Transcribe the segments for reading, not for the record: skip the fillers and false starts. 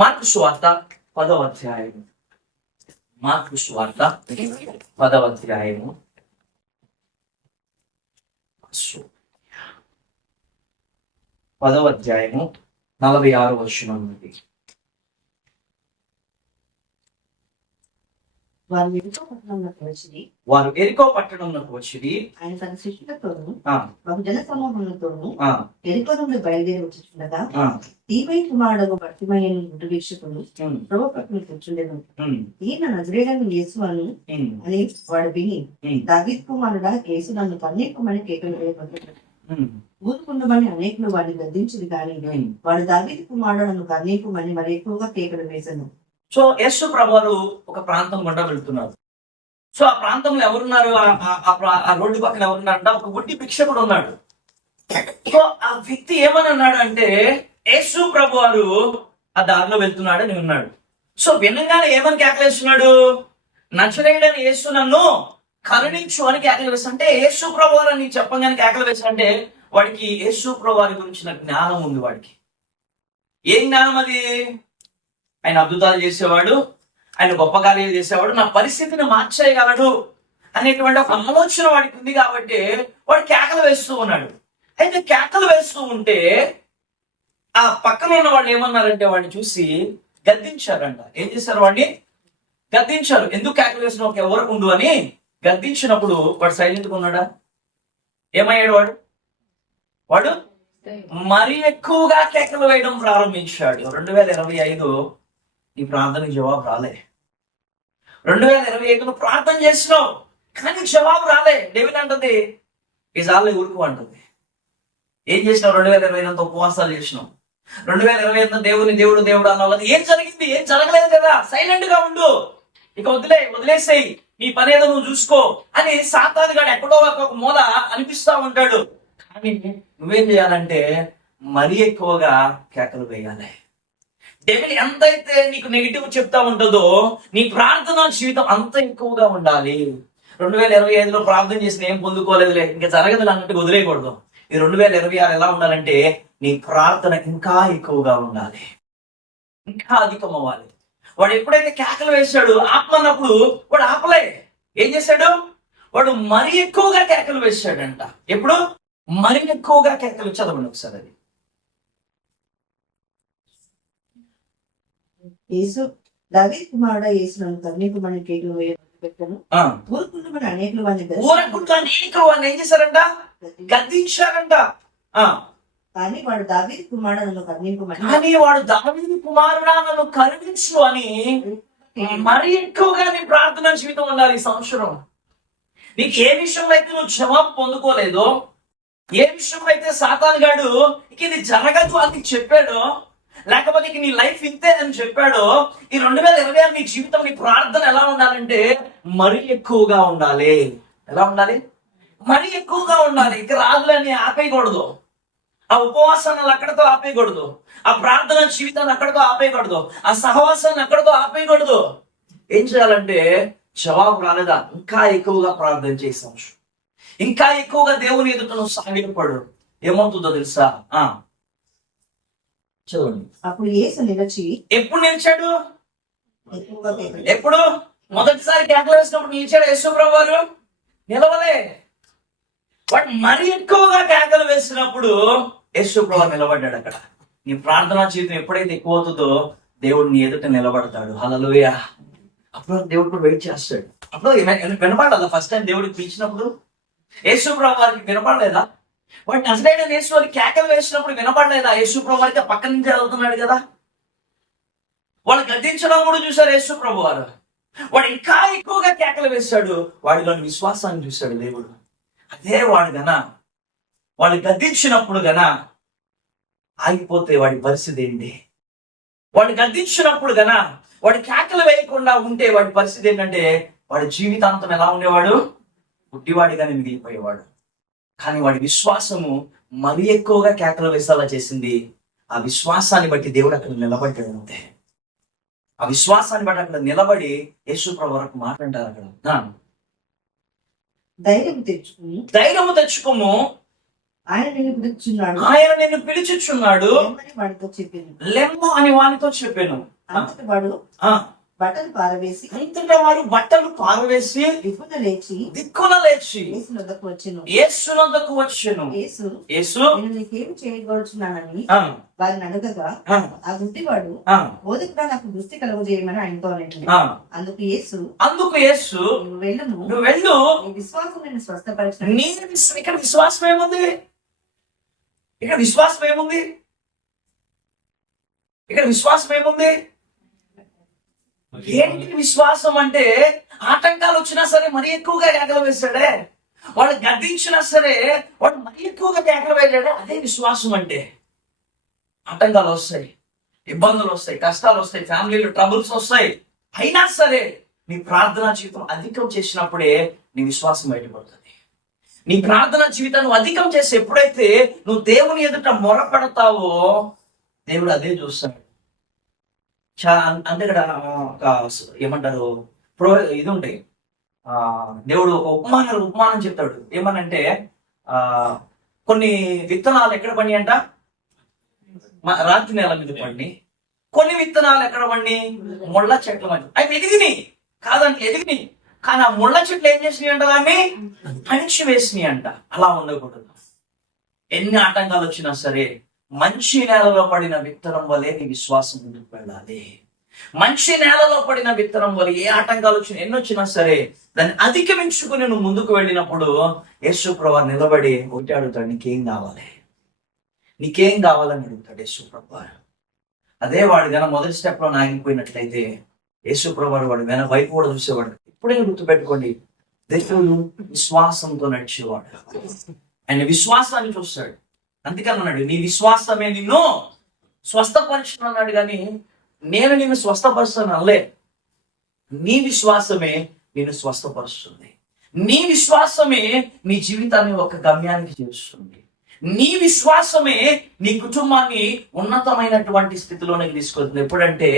Mark సువార్త 10వ అధ్యాయము. మార్కు సువార్త 10వ అధ్యాయము 46వ వచనం నుండి. వారు ఎరికో పట్టణంలోకి వచ్చిరి. ఆయన తన శిష్యులతోను బహుజన సమూహములతోను ఎరికో నుండి బయలుదేరి వచ్చుచుండగా తీపై కుమారుడు భర్తిమయ్యను గుడ్డు వీక్షకులు ప్రభు పక్కన కూర్చుండెను. ఈయన నజరేయుడైన యేసు అని వాడు విని, దావీదు కుమారుడా, యేసు నన్ను కన్నెక్కుమని కేకలు వేయబడ్డాడు. ఊరుకుండమని అనేకులు వాడిని గద్దించింది కానీ వాడు దావీదు కుమారుడు నన్ను కన్నెక్కుమని మరి ఎక్కువగా కేకలు వేశాను. సో యేసు ప్రభువారు ఒక ప్రాంతం గుండా వెళ్తున్నారు. సో ఆ ప్రాంతంలో ఎవరున్నారు? ఆ రోడ్డు పక్కన ఎవరున్నారంట? ఒక గుడ్డి భిక్షకుడు ఉన్నాడు. సో ఆ వ్యక్తి ఏమని అన్నాడు అంటే, యేసు ప్రభువారు ఆ దారిలో వెళ్తున్నాడని ఉన్నాడు. సో వినగానే ఏమని కేకలేస్తున్నాడు? నజరేయుడైన యేసు నన్ను కరుణించు అని కేకలు వేస్తుంటే, యేసు ప్రభువారు అని చెప్పగానే కేకలు వేస్తాడంటే వాడికి యేసు ప్రభువారి గురించిన జ్ఞానం ఉంది. వాడికి ఏం జ్ఞానం అది? ఆయన అద్భుతాలు చేసేవాడు, ఆయన గొప్ప కార్యాలు చేసేవాడు, నా పరిస్థితిని మార్చేయగలడు అనేటువంటి ఒక ఆలోచన వాడికి ఉంది. కాబట్టి వాడు కేకలు వేస్తూ ఉన్నాడు. అయితే కేకలు వేస్తూ ఉంటే ఆ పక్కన ఉన్న వాళ్ళు ఏమన్నారంటే వాడిని చూసి గద్దించారంట. ఏం చేశారు? వాడిని గద్దించారు. ఎందుకు కేకలు వేసిన ఒక ఎవరికి ఉండు అని గద్దించినప్పుడు వాడు సైలెంట్గా ఉన్నాడా? ఏమయ్యాడు? వాడు మరీ ఎక్కువగా కేకలు వేయడం ప్రారంభించాడు. 2025 ఈ ప్రార్థనకి జవాబు రాలే. 2025 ప్రార్థన చేసినావు కానీ జవాబు రాలే. డేవిడ్ అంటది ఈసార్లు ఊరుకు అంటది. ఏం చేసినావు? 2025 ఉపవాసాలు చేసినావు. 2025 దేవుడు అన్నావు కదా. ఏం జరిగింది? ఏం జరగలేదు కదా. సైలెంట్ గా ఉండు, ఇక వదిలేసేయి, నీ పని ఏదో నువ్వు చూసుకో అని సాతాను గాడు ఎక్కడో ఒక మూల అనిపిస్తా ఉంటాడు. కానీ నువ్వేం చేయాలంటే మరీ ఎక్కువగా కేకలు వేయాలి. డెవిల్ ఎంతైతే నీకు నెగిటివ్ చెప్తా ఉంటుందో నీ ప్రార్థన జీవితం అంత ఎక్కువగా ఉండాలి. 2025 ప్రార్థన చేసిన ఏం పొందుకోలేదులే, ఇంకా జరగదు అన్నట్టు వదిలేయకూడదు. ఈ 2026 ఎలా ఉండాలంటే నీ ప్రార్థన ఇంకా ఎక్కువగా ఉండాలి, ఇంకా అధికం అవ్వాలి. వాడు ఎప్పుడైతే కేకలు వేశాడు ఆపమన్నప్పుడు వాడు ఆపలే. ఏం చేశాడు? వాడు మరీ ఎక్కువగా కేకలు వేశాడంట. ఎప్పుడు? మరీ ఎక్కువగా కేకలు. చదవండి ఒకసారి అది. యేసు దావీదు కుమారుడా, యేసు నన్ను కరుణించమని కేకలు వేయబెట్టాను. ఊరుకుండమని అనేకులు వాడిని ఏం చేశారంట? గద్దించారంట. కానీ వాడు దావీదు కుమారుడా నన్ను కరుణించమని, నన్ను కరుణించు అని మరీ ఎక్కువగా నీ ప్రార్థన జీవితం ఉండాలి. ఈ సంవత్సరం నీకు ఏ విషయంలో అయితే నువ్వు జవాబు పొందుకోలేదో, ఏ విషయంలో అయితే సాతాను గాడు ఇక ఇది జరగదు అని చెప్పాడో, లేకపోతే నీ లైఫ్ ఇంతే అని చెప్పాడో, ఈ 2026 నీ జీవితం, నీ ప్రార్థన ఎలా ఉండాలంటే మరీ ఎక్కువగా ఉండాలి. ఎలా ఉండాలి? మరీ ఎక్కువగా ఉండాలి. ఇక రాదులని ఆపేయకూడదు. ఆ ఉపవాసాన్ని అక్కడితో ఆపేయకూడదు. ఆ ప్రార్థన జీవితాన్ని అక్కడితో ఆపేయకూడదు. ఆ సహవాసాన్ని అక్కడితో ఆపేయకూడదు. ఏం చేయాలంటే జవాబు రాలేదా ఇంకా ఎక్కువగా ప్రార్థన చేసాం, ఇంకా ఎక్కువగా దేవుని ఎదుట నువ్వు సాగిలపడు. ఏమవుతుందో తెలుసా? చదవండి. అప్పుడు యేసు నిలిచి. ఎప్పుడు నిలిచాడు? ఎప్పుడు? మొదటిసారి కేకలు వేసినప్పుడు నిలిచాడు యేసు ప్రభువారు? నిలవలే. బట్ మరీ ఎక్కువగా కేకలు వేసినప్పుడు యేసు ప్రభువారు నిలబడ్డాడు. అక్కడ నీ ప్రార్థనా జీవితం ఎప్పుడైతే ఎక్కువ అవుతుందో దేవుడు నీ ఎదుట నిలబడతాడు. హల్లెలూయా. అప్పుడు దేవుడు కూడా వెయిట్ చేస్తాడు. అప్పుడు వినపడదా? ఫస్ట్ టైం దేవుడికి పిలిచినప్పుడు యేసు ప్రభువారికి వినపడలేదా? వాడిని నజరేయుడైన యేసు వారికి కేకలు వేసినప్పుడు వినపడలేదా? యేసు ప్రభువారికి పక్క నుంచి చదువుతున్నాడు కదా. వాళ్ళు గద్దించడం కూడా చూశారు యేసు ప్రభువారు. వాడు ఇంకా ఎక్కువగా కేకలు వేశాడు. వాడిలోని విశ్వాసాన్ని చూశాడు దేవుడు. అదే వాడు వాళ్ళు గద్దించినప్పుడు ఆగిపోతే వాడి పరిస్థితి ఏంటి? వాడు గద్దించినప్పుడు వాడి కేకలు వేయకుండా ఉంటే వాడి పరిస్థితి ఏంటంటే వాడి జీవితాంతం ఎలా ఉండేవాడు? గుడ్డివాడిగానే మిగిలిపోయేవాడు. కానీ వాడి విశ్వాసము మరీ ఎక్కువగా కేకలు వేసేలా చేసింది. ఆ విశ్వాసాన్ని బట్టి దేవుడు అక్కడ నిలబడ్డాడు. అంతే. ఆ విశ్వాసాన్ని బట్టి అక్కడ నిలబడి యేసు ప్రభువు వరకు మాట్లాడారు. అక్కడ ధైర్యము తెచ్చుకోము. ఆయన నిన్ను పిలుచున్నాడు, ఆయన నిన్ను పిలుచుచున్నాడు, ఏమని వాడితో చెప్పింది. లెమ్ము అని వానితో చెప్పాను. అంతటి వాడు బట్టలు పారవేసి అంతటా వాడు బట్టలు పారవేసి దిక్కున లేచి యేసు నొద్దకు వచ్చెను. యేసు నేను నీకేమి చేయగలుగుతున్నానని వారిని అడగగా ఆ గుడ్డివాడు బోధకుడా నాకు దృష్టి కలుగజేయమని ఆయనతో అనేటిది. అందుకు యేసు నువ్వు వెళ్ళు, నీ విశ్వాసం నేను స్వస్థపరిచిన. ఇక్కడ విశ్వాసం ఏముంది? ఇక్కడ విశ్వాసం ఏముంది? ఇక్కడ విశ్వాసం ఏముంది? ఏంటి విశ్వాసం అంటే? ఆటంకాలు వచ్చినా సరే మరీ ఎక్కువగా కేకలు వేశాడే, వాడు గద్దించినా సరే వాడు మరీ ఎక్కువగా కేకలు వేశాడే, అదే విశ్వాసం అంటే. ఆటంకాలు వస్తాయి, ఇబ్బందులు వస్తాయి, కష్టాలు వస్తాయి, ఫ్యామిలీలో ట్రబుల్స్ వస్తాయి, అయినా సరే నీ ప్రార్థనా జీవితం అధికం చేసినప్పుడే నీ విశ్వాసం బయటపడుతుంది. నీ ప్రార్థనా జీవితాన్ని అధికం చేసి ఎప్పుడైతే నువ్వు దేవుని ఎదుట మొరపెడతావో దేవుడు అదే చూస్తాడు. అంటే ఇక్కడ ఒక ఏమంటారు ఇది ఉంటాయి. దేవుడు ఒక ఉపమానం చెప్తాడు. ఏమనంటే కొన్ని విత్తనాలు ఎక్కడ పండి అంట? రాతి నేల మీద పండి. కొన్ని విత్తనాలు ఎక్కడ పండి? ముళ్ళ చెట్ల మధ్య. అవి ఎదిగినాయి కాదంటే ఎదిగినాయి, కానీ ఆ ముళ్ళ చెట్లు ఏం చేసినాయి అంట? దాన్ని అణిచి వేసినాయి అంట. అలా ఉండకూడదు. ఎన్ని ఆటంకాలు వచ్చినా సరే మంచి నేలలో పడిన విత్తనం వలె నీ విశ్వాసం ముందుకు వెళ్ళాలి. మంచి నేలలో పడిన విత్తనం వల్ల ఏ ఆటంకాలు వచ్చినా ఎన్ని వచ్చినా సరే దాన్ని అధిగమించుకుని నువ్వు ముందుకు వెళ్ళినప్పుడు యేసు ప్రభువు నిలబడి ఒకటి అడుగుతాడు, నీకేం కావాలి? నీకేం కావాలని అడుగుతాడు యేసు ప్రభువు. అదే వాడు గన మొదటి స్టెప్ లో ఆగిపోయినట్లయితే యేసు ప్రభువు వాడు వెన వైపు కూడా చూసేవాడు. ఇప్పుడే గుర్తుపెట్టుకోండి, దేవుడు విశ్వాసంతో నడిచేవాడు. ఆయన విశ్వాసాన్ని చూస్తాడు. అందుకని అన్నాడు, నీ విశ్వాసమే నిన్ను స్వస్థపరచును అన్నాడు. కానీ నేను నిన్ను స్వస్థపరుస్తాను అనలే. నీ విశ్వాసమే నిన్ను స్వస్థపరుస్తుంది. నీ విశ్వాసమే నీ జీవితాన్ని ఒక గమ్యానికి చేస్తుంది. నీ విశ్వాసమే నీ కుటుంబాన్ని ఉన్నతమైనటువంటి స్థితిలోనికి తీసుకెళ్తుంది. ఎప్పుడంటే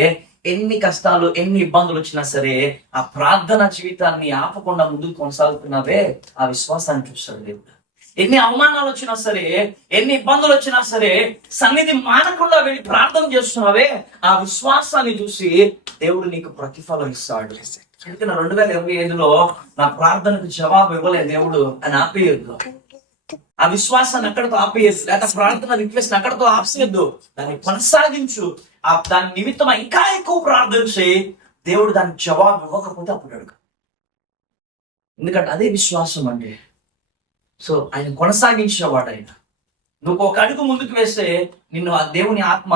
ఎన్ని కష్టాలు ఎన్ని ఇబ్బందులు వచ్చినా సరే ఆ ప్రార్థన జీవితాన్ని ఆపకుండా ముందుకు కొనసాగుతున్నావే, ఆ విశ్వాసాన్ని చూస్తాడు దేవుడు. ఎన్ని అవమానాలు వచ్చినా సరే ఎన్ని ఇబ్బందులు వచ్చినా సరే సన్నిధి మానకుండా వెళ్ళి ప్రార్థన చేస్తున్నావే, ఆ విశ్వాసాన్ని చూసి దేవుడు నీకు ప్రతిఫలం ఇస్తాడు. అందుకని 2025లో నా ప్రార్థనకు జవాబు ఇవ్వలేదు దేవుడు అని ఆపేయొద్దు. ఆ విశ్వాసాన్ని అక్కడితో ఆపేయద్దు, లేదా ప్రార్థన రిక్వెస్ట్ అక్కడితో ఆపేయద్దు. దాన్ని కొనసాగించు. దాని నిమిత్తం ఇంకా ఎక్కువ ప్రార్థన చేయి. దేవుడు దానికి జవాబు ఇవ్వకపోతే అప్పుడు అడుగు. ఎందుకంటే అదే విశ్వాసం అంటే. సో ఆయన కొనసాగించేవాడు. ఆయన నువ్వు ఒక అడుగు ముందుకు వేస్తే నిన్ను ఆ దేవుని ఆత్మ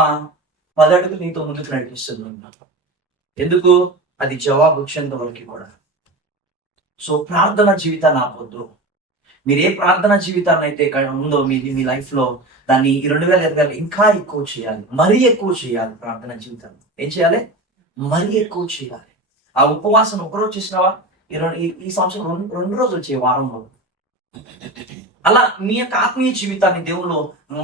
10 అడుగులు నీతో ముందుకు నడిపిస్తుంది. ఎందుకు? అది జవాబు వచ్చేంత వరకు కూడా. సో ప్రార్థన జీవితాన్ని ఆపొద్దు. మీరు ఏ ప్రార్థన జీవితాన్ని అయితే ఉందో మీ లైఫ్ లో దాన్ని 2025 ఇంకా ఎక్కువ చేయాలి, మరీ ఎక్కువ చేయాలి. ప్రార్థన జీవితాన్ని ఏం చేయాలి? మరీ ఎక్కువ చేయాలి. ఆ ఉపవాసం ఒకరోజు చేసినావా? ఈ సంవత్సరం 2 రోజులు చేయ వారంలో. అలా నీ యొక్క ఆత్మీయ జీవితాన్ని దేవుడు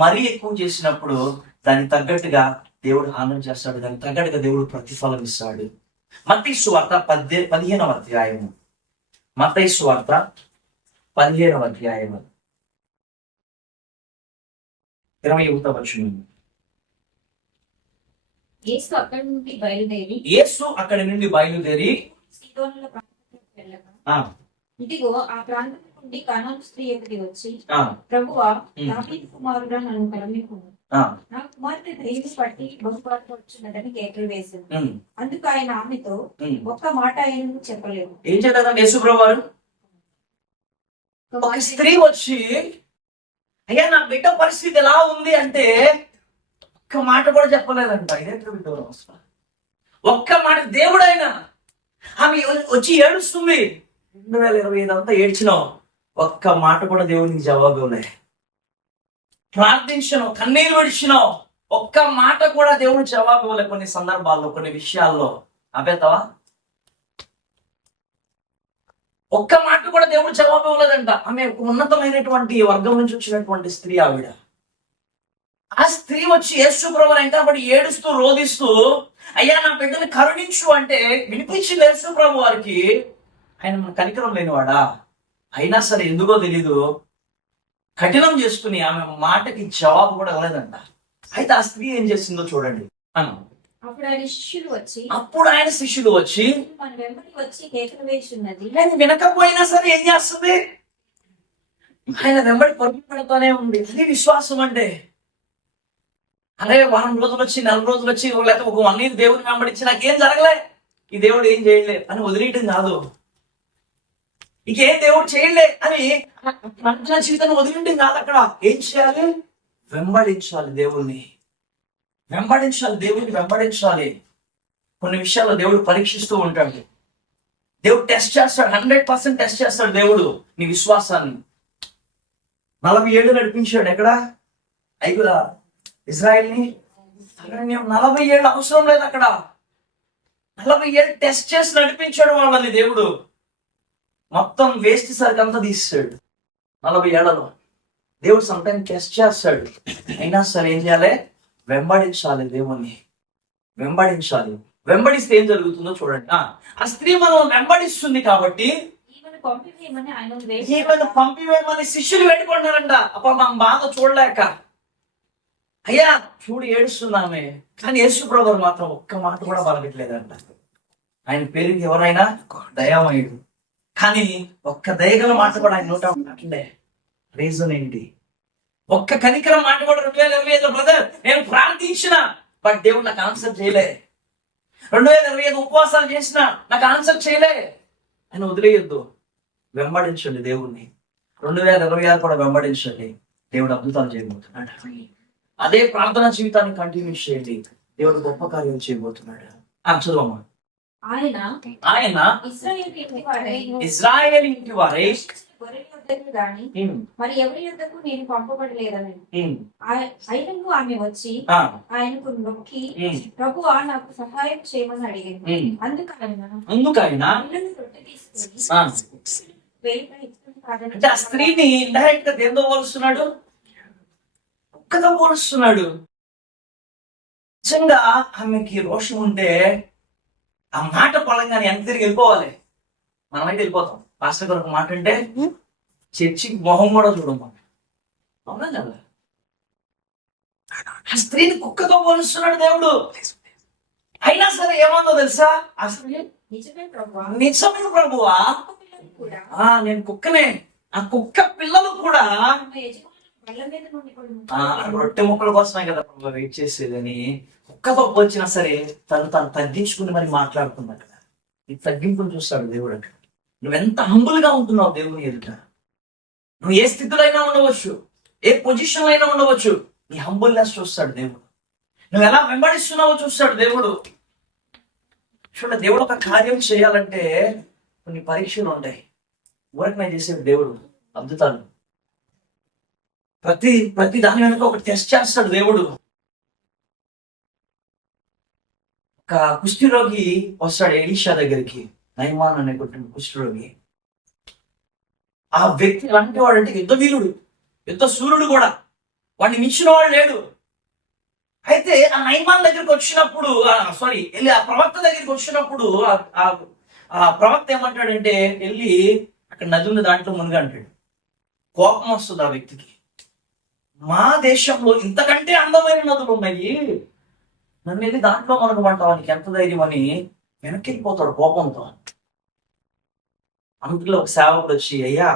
మరీ ఎక్కువ చేసినప్పుడు దానికి తగ్గట్టుగా దేవుడు ఆనందం చేస్తాడు, దానికి తగ్గట్టుగా దేవుడు ప్రతిఫలం ఇస్తాడు. మత్తయి సువార్త 15వ అధ్యాయము. మత్తయి సువార్త 15వ అధ్యాయము 21వ వచనం. యేసు అక్కడి నుండి బయలుదేరి ఇదిగో ఆ ప్రాంతం నుండి కనాను స్త్రీ ఒకటి వచ్చి, ప్రభువా, దావీదు కుమారుడా, నన్ను కరుణించుము, నా కుమార్తె దయ్యము పట్టి బహుబాధపడుచున్నదని కేకలు వేసింది. అందుకు ఆయన ఆమెతో ఒక్క మాట ఆయన చెప్పలేదు. ఏం చేద్దాం? యేసు ప్రభువారు ఒక స్త్రీ వచ్చి, అయ్యా నా బిడ్డ పరిస్థితి ఎలా ఉంది అంటే ఒక్క మాట కూడా చెప్పలేదంట. ఇదే విడ్డూరం అసలు. ఒక్క మాట. దేవుడైనా ఆమె వచ్చి ఏడుస్తుంది. 2025 అంతా ఏడ్చినావు, ఒక్క మాట కూడా దేవునికి జవాబు ఇవ్వలే. ప్రార్థించను, కన్నీరు విడిచినావు, ఒక్క మాట కూడా దేవుడు జవాబు ఇవ్వలే. కొన్ని సందర్భాల్లో కొన్ని విషయాల్లో ఆపేతావా? ఒక్క మాట కూడా దేవుడు జవాబు ఇవ్వలేదంట. ఆమె ఉన్నతమైనటువంటి వర్గం నుంచి వచ్చినటువంటి స్త్రీ ఆవిడ. ఆ స్త్రీ వచ్చి యేసు ప్రభువుని వెంటబడి ఏడుస్తూ రోధిస్తూ, అయ్యా నా బిడ్డని కరుణించు అంటే వినిపించింది యేసు ప్రభు వారికి. ఆయన మన కనికరం లేనివాడా? అయినా సరే ఎందుకో తెలీదు కఠినం చేసుకుని ఆమె మాటకి జవాబు కూడా ఇవ్వలేదంట. అయితే ఆ స్త్రీ ఏం చేసిందో చూడండి. అప్పుడు ఆయన శిష్యులు వచ్చి మన వెంబడి వచ్చి కేకలు వేస్తున్నది. ఆయన వినకపోయినా సరే ఏం చేస్తుంది? ఆయన వెంబడి పరుగు పెడతానే ఉంది. అది విశ్వాసం అంటే. అరే వారం రోజులు వచ్చి, 4 రోజులు వచ్చి, లేకపోతే ఒక 1 year దేవుని వెంబడించి నాకేం జరగలే, ఈ దేవుడు ఏం చేయలే అని వదిలేయటం కాదు. ఇంకేం దేవుడు చేయలే అని మన జీవితాన్ని వదిలేయటం కాదు. అక్కడ ఏం చేయాలి? వెంబడించాలి దేవుణ్ణి, వెంబడించాలి. కొన్ని విషయాల్లో దేవుడు పరీక్షిస్తూ ఉంటాడు. దేవుడు టెస్ట్ చేస్తాడు, 100% టెస్ట్ చేస్తాడు దేవుడు నీ విశ్వాసాన్ని. 40 ఏళ్ళు నడిపించాడు. ఎక్కడ? ఇజ్రాయెల్ని 40 ఏళ్ళు అవసరం లేదు. అక్కడ 40 ఏళ్ళు టెస్ట్ చేసి నడిపించాడు వాళ్ళని దేవుడు. మొత్తం వేస్ట్ సరికి అంతా తీసాడు 40 ఏళ్లలో. దేవుడు సమ్టైమ్ టెస్ట్ చేస్తాడు. అయినా సరే ఏం చేయాలి? వెంబడించాలి దేవుణ్ణి, వెంబడిస్తే ఏం జరుగుతుందో చూడండి. ఆ స్త్రీ మనం వెంబడిస్తుంది కాబట్టి ఈమెను పంపివేయమని శిష్యులు పెట్టుకుంటున్నారంట. అప్పుడు మనం బాధ చూడలేక, అయ్యా చూడు ఏడుస్తున్నామే, కానీ యేసు ప్రభువు మాత్రం ఒక్క మాట కూడా పలకట్లేదంట. ఆయన పేరుకి ఎవరైనా దయామయుడు, కానీ ఒక్క దయగల మాట కూడా ఆయన నోట ఉండట్లే. రీజన్ ఏంటి? ఒక్క కనికరం మాట కూడా 2025 బ్రదర్ నేను ప్రార్థించిన, బట్ దేవుడు నాకు ఆన్సర్ చేయలే. 2025 ఉపవాసాలు చేసిన, నాకు ఆన్సర్ చేయలే అని వదిలేయొద్దు. వెంబడించండి దేవుణ్ణి. 2026 కూడా వెంబడించండి. దేవుడు అద్భుతాలు చేయబోతున్నాడు. అదే ప్రార్థనా జీవితాన్ని కంటిన్యూ చేయండి. దేవుడు గొప్ప కార్యం చేయబోతున్నాడు. చదువమ్మా. ఆయన ఇశ్రాయేలు ఇంటి వారై మరి ఎవరి యొద్దకు నేను పంపబడలేదని ఆయనకు ఆమె వచ్చి ఆయనకు నొక్కి ప్రభువా నాకు సహాయం చేయమని అడిగింది. అందుకైన అంటే ఆ స్త్రీని ఇండైరెక్ట్ గా దేంతో పోలుస్తున్నాడు? కుక్కతో పోలుస్తున్నాడు. నిజంగా ఆమెకి రోషం ఉంటే ఆ మాట పలంగానే ఎంత తిరిగి వెళ్ళిపోవాలి. మనమైతే వెళ్ళిపోతాం. పాస్టర్ గారు ఒక మాట అంటే చర్చికి మొహం కూడా చూడమ్మా. అవునా కదా? ఆ స్త్రీని కుక్కతో పోలుస్తున్నాడు దేవుడు. అయినా సరే ఏమందో తెలుసా? అసలు నిజమే ప్రభువా, నేను కుక్కనే. ఆ కుక్క పిల్లలు కూడా రొట్టె ముక్కల కోసమే కదా ప్రభు వెయిట్ చేసేదని కుక్కతో పోల్చినా సరే తను తగ్గించుకుని మరి మాట్లాడుతున్నాడు కదా. ఈ తగ్గింపుని చూస్తాడు దేవుడు. అక్కడ నువ్వెంత హంబుల్ గా ఉంటున్నావు దేవుని ఎదుట. నువ్వు ఏ స్థితిలో అయినా ఉండవచ్చు, ఏ పొజిషన్ అయినా ఉండవచ్చు, నీ హంబుల్నెస్ చూస్తాడు దేవుడు. నువ్వు ఎలా వెంబడిస్తున్నావో చూస్తాడు దేవుడు. చూడండి, దేవుడు ఒక కార్యం చేయాలంటే కొన్ని పరీక్షలు ఉంటాయి. ఊరకనే చేసేది దేవుడు అద్భుతాలు. ప్రతి దాని వెనుక ఒక టెస్ట్ చేస్తాడు దేవుడు. ఒక కుష్ఠరోగి వస్తాడు ఎలీషా దగ్గరికి, నయమాన్ అనే కుష్ఠరోగి. ఆ వ్యక్తి లాంటి వాడు అంటే యుద్ధ వీరుడు, యుద్ధ సూర్యుడు కూడా, వాడిని మించిన వాడు లేడు. అయితే ఆ నయమాన్ దగ్గరికి వచ్చినప్పుడు ఆ ప్రవక్త దగ్గరికి వచ్చినప్పుడు ఆ ప్రవక్త ఏమంటాడంటే వెళ్ళి అక్కడ నది ఉంది దాంట్లో మునిగి అంటాడు. కోపం వస్తుంది ఆ వ్యక్తికి. మా దేశంలో ఇంతకంటే అందమైన నదులు ఉన్నాయి, నన్ను వెళ్ళి దాంట్లో మనకమంటావు, నీకు ఎంత ధైర్యం అని వెనక్కి వెళ్ళిపోతాడు కోపంతో. అందులో ఒక సేవకుడు వచ్చి, అయ్యా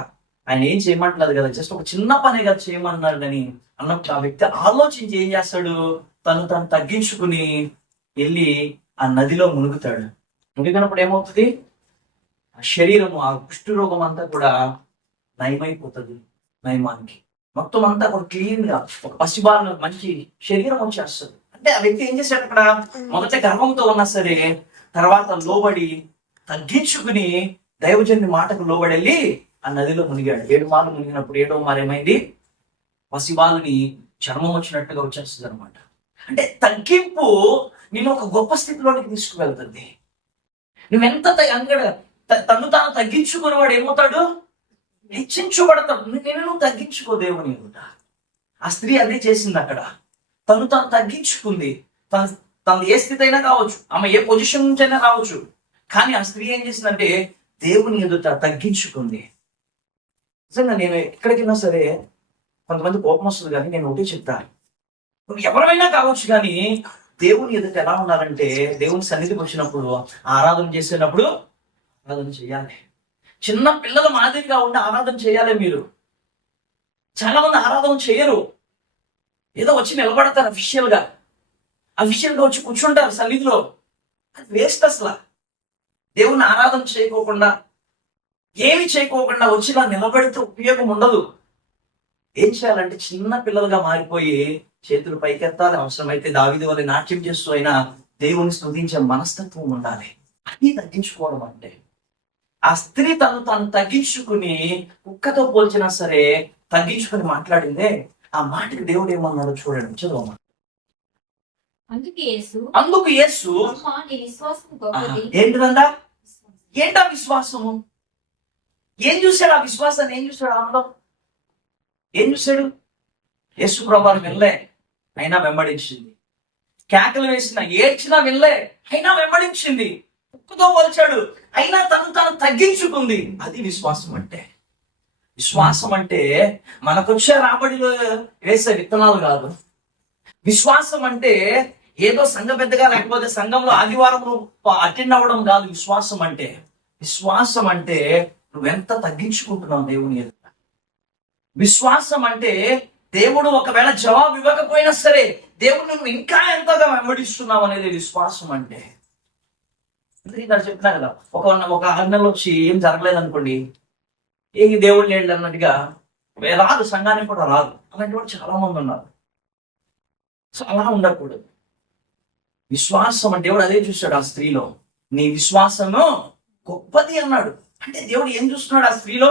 ఆయన ఏం చేయమంటున్నారు కదా, జస్ట్ ఒక చిన్న పనే కదా చేయమన్నాడు అని అన్నప్పుడు ఆ వ్యక్తి ఆలోచించి ఏం చేస్తాడు, తను తగ్గించుకుని వెళ్ళి ఆ నదిలో మునుగుతాడు. మునిగినప్పుడు ఏమవుతుంది? ఆ శరీరము, ఆ కుష్ఠరోగం అంతా కూడా నయమైపోతుంది. నయమానికి మొత్తం అంతా కూడా క్లీన్ గా ఒక పసిబాల మంచి శరీరం వచ్చేస్తుంది. అంటే ఆ వ్యక్తి ఏం చేశాడు? అక్కడ మొదట గర్వంతో ఉన్నా సరే తర్వాత లోబడి తగ్గించుకుని దైవజనుని మాటకు లోబడి వెళ్ళి ఆ నదిలో మునిగాడు. 7 మార్లు మునిగినప్పుడు 7వ మారు ఏమైంది? పసిబాలని చర్మం వచ్చినట్టుగా వచ్చేస్తుంది అనమాట. అంటే తగ్గింపు నిన్ను ఒక గొప్ప స్థితిలోనికి తీసుకువెళ్తుంది. నువ్వెంత తను తాను తగ్గించుకునేవాడు ఏమవుతాడు? హెచ్చించబడతాడు. నువ్వు తగ్గించుకో దేవుని ఎదుట. ఆ స్త్రీ అదే చేసింది అక్కడ. తను తగ్గించుకుంది. తను ఏ స్థితి అయినా కావచ్చు, ఆమె ఏ పొజిషన్ నుంచి అయినా రావచ్చు, కానీ ఆ స్త్రీ ఏం చేసిందంటే దేవుని ఎదుట తగ్గించుకుంది. నిజంగా నేను ఎక్కడికైనా సరే కొంతమంది కోపం వస్తుంది, కానీ నేను ఒకటి చెప్తాను, నువ్వు ఎవరైనా కావచ్చు, కానీ దేవుని ఎదుట ఎలా ఉండాలంటే, దేవుని సన్నిధికి వచ్చినప్పుడు ఆరాధన చేసేటప్పుడు ఆరాధన చేయాలి. చిన్న పిల్లల మాదిరిగా ఉండి ఆరాధన చేయాలి. మీరు చాలా మంది ఆరాధన చేయరు, ఏదో వచ్చి నిలబడతారు అఫీషియల్ గా వచ్చి కూర్చుంటారు సన్నిధిలో. అది వేస్ట్ అసలు. దేవుని ఆరాధన చేయకోకుండా, ఏమి చేయకోకుండా వచ్చి ఇలా నిలబడితే ఉపయోగం ఉండదు. ఏం చేయాలంటే చిన్న పిల్లలుగా మారిపోయి చేతులు పైకెత్తాలి, అవసరమైతే దావీదు వలె నాట్యం చేస్తూ అయినా దేవుని స్తుతించే మనస్తత్వం ఉండాలి. అది తగ్గించుకోవడం అంటే. ఆ స్త్రీ తను తగ్గించుకుని, కుక్కతో పోల్చినా సరే తగ్గించుకుని మాట్లాడిందే. ఆ మాటకి దేవుడు ఏమన్నాడో చూడండి, చదవమా. అందుకు యేసు ఏంటిదందా, ఏంటా విశ్వాసము? ఏం చూశాడు? ఆ విశ్వాసాన్ని ఏం చూశాడు? ఆమెలో ఏం చూశాడు? యేసు ప్రభువుని వినలే, అయినా వెంబడించింది. కేకలు వేసిన, ఏడ్చినా వినలే, అయినా వెంబడించింది. కుక్కతో పోల్చాడు, అయినా తను తగ్గించుకుంది. అది విశ్వాసం అంటే. విశ్వాసం అంటే మనకొచ్చే రాబడిలో వేసే విత్తనాలు కాదు. విశ్వాసం అంటే ఏదో సంఘ పెద్దగా, లేకపోతే సంఘంలో ఆదివారం అటెండ్ అవ్వడం కాదు. విశ్వాసం అంటే నువ్వెంత తగ్గించుకుంటున్నావు దేవుని ఎదుట. విశ్వాసం అంటే దేవుడు ఒకవేళ జవాబు ఇవ్వకపోయినా సరే దేవుడు నువ్వు ఇంకా ఎంతగా వెంబడిస్తున్నావు అనేది విశ్వాసం అంటే. నేను చెప్తున్నా కదా, ఒక 6 నెలలు వచ్చి ఏం జరగలేదు అనుకోండి, ఏ దేవుడు లేడు అన్నట్టుగా రాదు, సంఘానికి కూడా రాదు. అలాంటి వాడు చాలా మంది ఉన్నారు. సో అలా ఉండకూడదు. విశ్వాసం అంటే దేవుడు అదే చూస్తాడు ఆ స్త్రీలో. నీ విశ్వాసము గొప్పది అన్నాడు. అంటే దేవుడు ఏం చూస్తున్నాడు ఆ స్త్రీలో?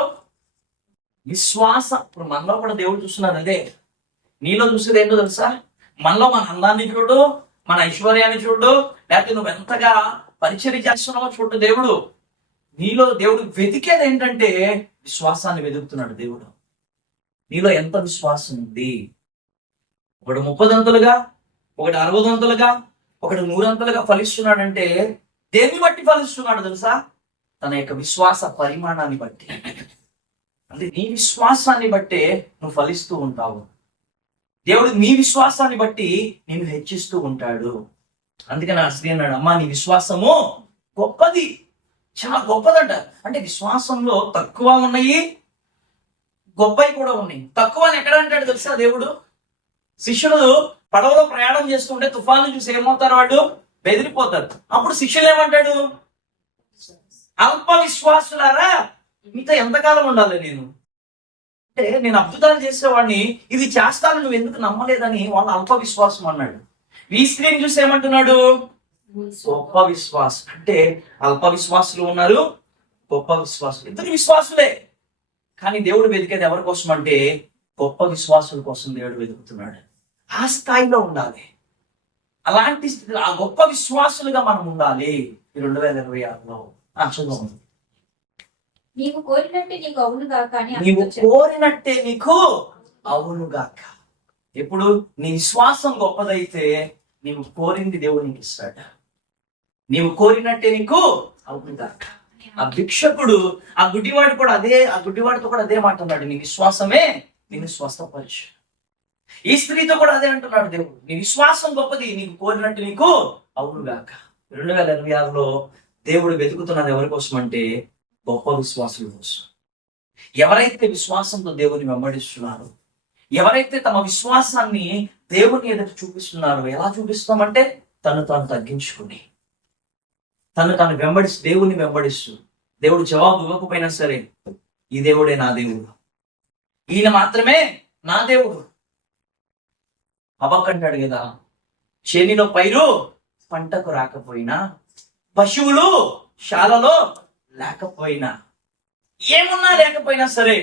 విశ్వాసం. ఇప్పుడు మనలో కూడా దేవుడు చూస్తున్నాడు అదే. నీలో చూసేది ఏంటో తెలుసా? మనలో మన అందాన్ని చూడు, మన ఐశ్వర్యాన్ని చూడు, లేకపోతే నువ్వు ఎంతగా పరిచర్య చేస్తున్నావో చూడు. దేవుడు నీలో దేవుడు వెతికేది ఏంటంటే విశ్వాసాన్ని వెతుకుతున్నాడు దేవుడు. నీలో ఎంత విశ్వాసం ఉంది? ఒకడు 30 అంతలుగా, ఒకటి 60 అంతలుగా, ఒకటి 100 అంతలుగా ఫలిస్తున్నాడంటే దేన్ని బట్టి ఫలిస్తున్నాడు తెలుసా? తన యొక్క విశ్వాస పరిమాణాన్ని బట్టి. అంటే నీ విశ్వాసాన్ని బట్టే నువ్వు ఫలిస్తూ ఉంటావు. దేవుడు నీ విశ్వాసాన్ని బట్టి నేను హెచ్చిస్తూ ఉంటాడు. అందుకని ఆ స్త్రీ అన్నాడు, అమ్మా నీ విశ్వాసము గొప్పది, చాలా గొప్పదంట. అంటే విశ్వాసంలో తక్కువ ఉన్నాయి, గొప్పవి కూడా ఉన్నాయి. తక్కువ అని ఎక్కడ అంటాడు తెలుసా దేవుడు? శిష్యులు పడవలో ప్రయాణం చేస్తుంటే తుఫాను చూసి ఏమవుతారు? వాళ్ళు బెదిరిపోతారు. అప్పుడు శిష్యులు ఏమంటాడు? అల్ప విశ్వాసులారా, మీతో ఎంతకాలం ఉండాలి నేను? అంటే నేను అద్భుతాలు చేసేవాడిని, ఇది చేస్తాను నువ్వు ఎందుకు నమ్మలేదని వాళ్ళ అల్ప విశ్వాసం అన్నాడు. ఈ స్త్రీని చూసి ఏమంటున్నాడు? గొప్ప విశ్వాసం. అంటే అల్ప విశ్వాసులు ఉన్నారు, గొప్ప విశ్వాసులు, ఇద్దరు విశ్వాసులే. కానీ దేవుడు వెతికేది ఎవరి కోసం అంటే గొప్ప విశ్వాసుల కోసం దేవుడు వెతుకుతున్నాడు. ఆ స్థాయిలో ఉండాలి. అలాంటి స్థితిలో ఆ గొప్ప విశ్వాసులుగా మనం ఉండాలి. 2026లో చదువు. నీవు కోరినట్టే నీకు అవునుగాక. నీవు కోరినట్టే నీకు అవునుగాక. ఎప్పుడు నీ విశ్వాసం గొప్పదైతే నీవు కోరింది దేవుడు నీకు ఇస్తాడు. నీవు కోరినట్టే నీకు అవునుగాక. ఆ భిక్షకుడు, ఆ గుడ్డివాడితో కూడా అదే మాట అన్నాడు, నీ విశ్వాసమే నిన్ను స్వస్థపరచు. ఈ స్త్రీతో కూడా అదే అంటున్నాడు దేవుడు, నీ విశ్వాసం గొప్పది, నీకు కోరినట్టు నీకు అవునుగాక. 2026లో దేవుడు వెతుకుతున్నది ఎవరి కోసం అంటే గొప్ప విశ్వాసుల కోసం. ఎవరైతే విశ్వాసంతో దేవుని వెంబడిస్తున్నారో, ఎవరైతే తమ విశ్వాసాన్ని దేవుని ఎదుట చూపిస్తున్నారో, ఎలా చూపిస్తామంటే తను తగ్గించుకుని, తను వెంబడిస్తూ, దేవుని వెంబడిస్తూ, దేవుడు జవాబు ఇవ్వకపోయినా సరే ఈ దేవుడే నా దేవుడు, ఈయన మాత్రమే నా దేవుడు. అబక్కంటాడు కదా, చేనిలో పైరు పంటకు రాకపోయినా, పశువులు శాలలో లేకపోయినా, ఏమున్నా లేకపోయినా సరే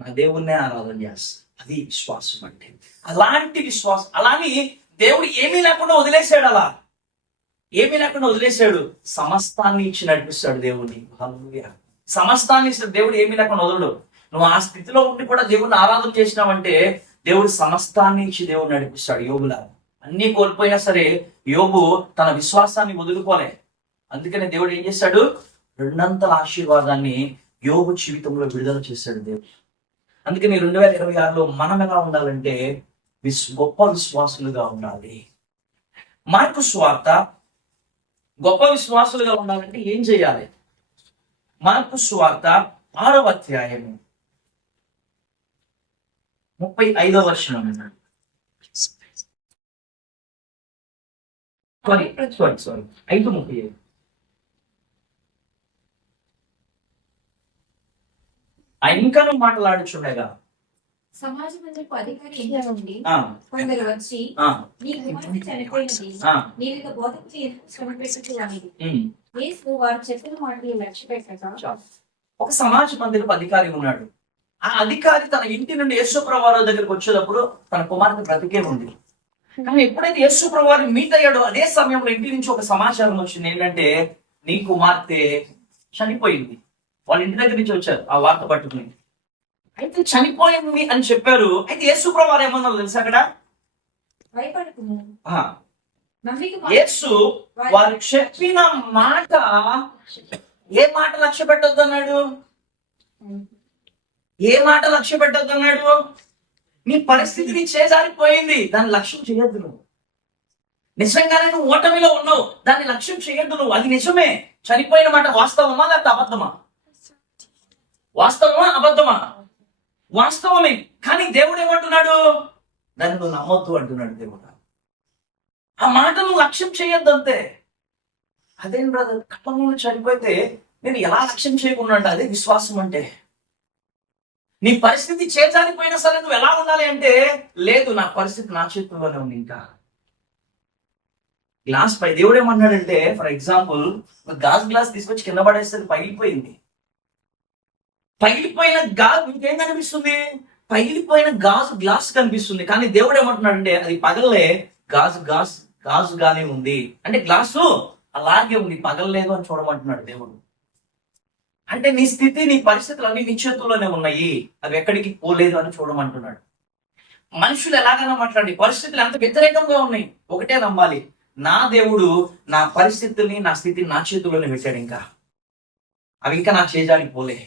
నా దేవుణ్ణే ఆరాధన చేస్తా. అది విశ్వాసం అంటే. అలాంటి విశ్వాసం. అలాని దేవుడు ఏమీ లేకుండా వదిలేశాడు. అలా ఏమీ లేకుండా వదిలేశాడు. సమస్తాన్ని ఇచ్చి నడిపిస్తాడు దేవుడిని. హల్లెలూయా. సమస్తాన్ని ఇస్తాడు దేవుడు. ఏమీ లేకుండా వదలడు. నువ్వు ఆ స్థితిలో ఉండి కూడా దేవుడిని ఆరాధన చేసినావంటే దేవుడు సమస్తాన్ని ఇచ్చి దేవుడు నడిపిస్తాడు. యోబులా అన్ని కోల్పోయినా సరే యోబు తన విశ్వాసాన్ని వదులుకోలే. అందుకనే దేవుడు ఏం చేశాడు? 2 అంతల ఆశీర్వాదాన్ని యోబు జీవితంలో విడుదల చేశాడు దేవుడు. అందుకని 2026లో మనం ఎలా ఉండాలంటే గొప్ప విశ్వాసులుగా ఉండాలి. మార్కు సువార్త గొప్ప విశ్వాసులుగా ఉండాలంటే ఏం చేయాలి? మార్కు సువార్త 6వ అధ్యాయము 35వ వచనం. సారీ 5:35. ఇంకనూ మాట్లాడుచుండగా సమాజ మందిరపు అధికారి ఇంట్లో నుండి ఆ, కొందరు వచ్చి ఆ, నీ కుమార్తె చనిపోయినది, ఆ, నీవు ఇక బోధకు ఎందుకు శ్రమ పెట్టుచు అనేది. ఉమ్. యేసు వారు చెప్పిన మాటలు లక్ష్య పెట్టక ఒక సమాజ మందిరపు అధికారి ఉన్నాడు. ఆ అధికారి తన ఇంటి నుండి యేసుప్రభువు వారి దగ్గరికి వచ్చేటప్పుడు తన కుమార్తె బ్రతికే ఉంది. కానీ ఎప్పుడైతే యేసుప్రభువు వారిని మీట్ అయ్యాడో అదే సమయంలో ఇంటి నుంచి ఒక సమాచారం వచ్చింది. ఏంటంటే నీ కుమార్తె చనిపోయింది. వాళ్ళ ఇంటి దగ్గర నుంచి వచ్చారు ఆ వార్త పట్టుకుని. అయితే చనిపోయింది అని చెప్పారు. అయితే యేసుప్రభువు వారు ఏమన్నారు తెలుసా అక్కడ? భయపడకుము, ఆ, నమ్మిక యేసు వారు చెప్పిన మాట, ఏ మాట లక్ష్య పెట్టొద్దు అన్నాడు? ఏ మాట లక్ష్య పెట్టొద్దు అన్నాడు? నీ పరిస్థితి నీ చేజారిపోయింది, దాన్ని లక్ష్యం చేయొద్దు నువ్వు. నిజంగానే నువ్వు ఓటమిలో ఉన్నావు, దాన్ని లక్ష్యం చేయొద్దు నువ్వు. అది నిజమే. చనిపోయిన మాట వాస్తవమా లేకపోతే అబద్ధమా? వాస్తవమా అబద్ధమా? వాస్తవమే. కానీ దేవుడు ఏమంటున్నాడు? దాన్ని నువ్వు నమ్మొద్దు అంటున్నాడు దేవుడు. ఆ మాట నువ్వు లక్ష్యం చేయొద్దు అంతే. అదేం బ్రదర్, కుటుంబంలో చనిపోతే నేను ఎలా లక్ష్యం చేయకుండా అంటే అదే విశ్వాసం అంటే. నీ పరిస్థితి చేజారిపోయినా సరే నువ్వు ఎలా ఉండాలి అంటే, లేదు నా పరిస్థితి నా చేతుల్లోనే ఉంది. ఇంకా గ్లాస్ పై దేవుడు ఏమన్నాడంటే, ఫర్ ఎగ్జాంపుల్ గాజు గ్లాస్ తీసుకొచ్చి కింద పడేస్తే పగిలిపోయింది. పగిలిపోయిన గాజు ఇంకేం కనిపిస్తుంది? పగిలిపోయిన గాజు గ్లాస్ కనిపిస్తుంది. కానీ దేవుడు ఏమంటున్నాడంటే అది పగలలే, గాజుగానే ఉంది. అంటే గ్లాసు అలాగే ఉంది, పగలలేదు అని చూడమంటున్నాడు దేవుడు. అంటే నీ స్థితి నీ పరిస్థితులు అన్ని నీ చేతుల్లోనే ఉన్నాయి, అవి ఎక్కడికి పోలేదు అని చూడమంటున్నాడు. మనుషులు ఎలాగైనా మాట్లాడి పరిస్థితులు ఎంత వ్యతిరేకంగా ఉన్నాయి, ఒకటే నమ్మాలి, నా దేవుడు నా పరిస్థితుల్ని నా స్థితిని నా చేతుల్లోనే పెట్టాడు. ఇంకా అవి ఇంకా నా చేజానికి పోలే,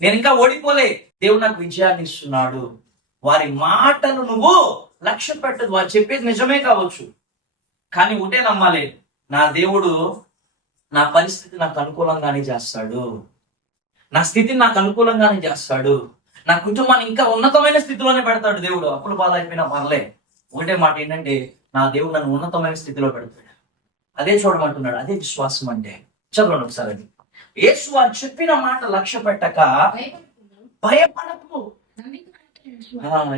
నేను ఇంకా ఓడిపోలే. దేవుడు నాకు విజయాన్ని ఇస్తున్నాడు. వారి మాటలు నువ్వు లక్ష్య పెట్టదు. వారు చెప్పేది నిజమే కావచ్చు, కానీ ఒకటే నమ్మాలి, నా దేవుడు నా పరిస్థితి నాకు అనుకూలంగానే చేస్తాడు, నా స్థితిని నాకు అనుకూలంగానే చేస్తాడు, నా కుటుంబాన్ని ఇంకా ఉన్నతమైన స్థితిలోనే పెడతాడు దేవుడు. అప్పుల బాధ అయిపోయినా పర్లే, ఒకటే మాట ఏంటంటే నా దేవుడు నన్ను ఉన్నతమైన స్థితిలో పెడతాడు. అదే చూడమంటున్నాడు. అదే విశ్వాసం అంటే. చదవండి ఒకసారి. అది యేసు వారు చెప్పిన మాట లక్ష్య పెట్టక భయపడకు.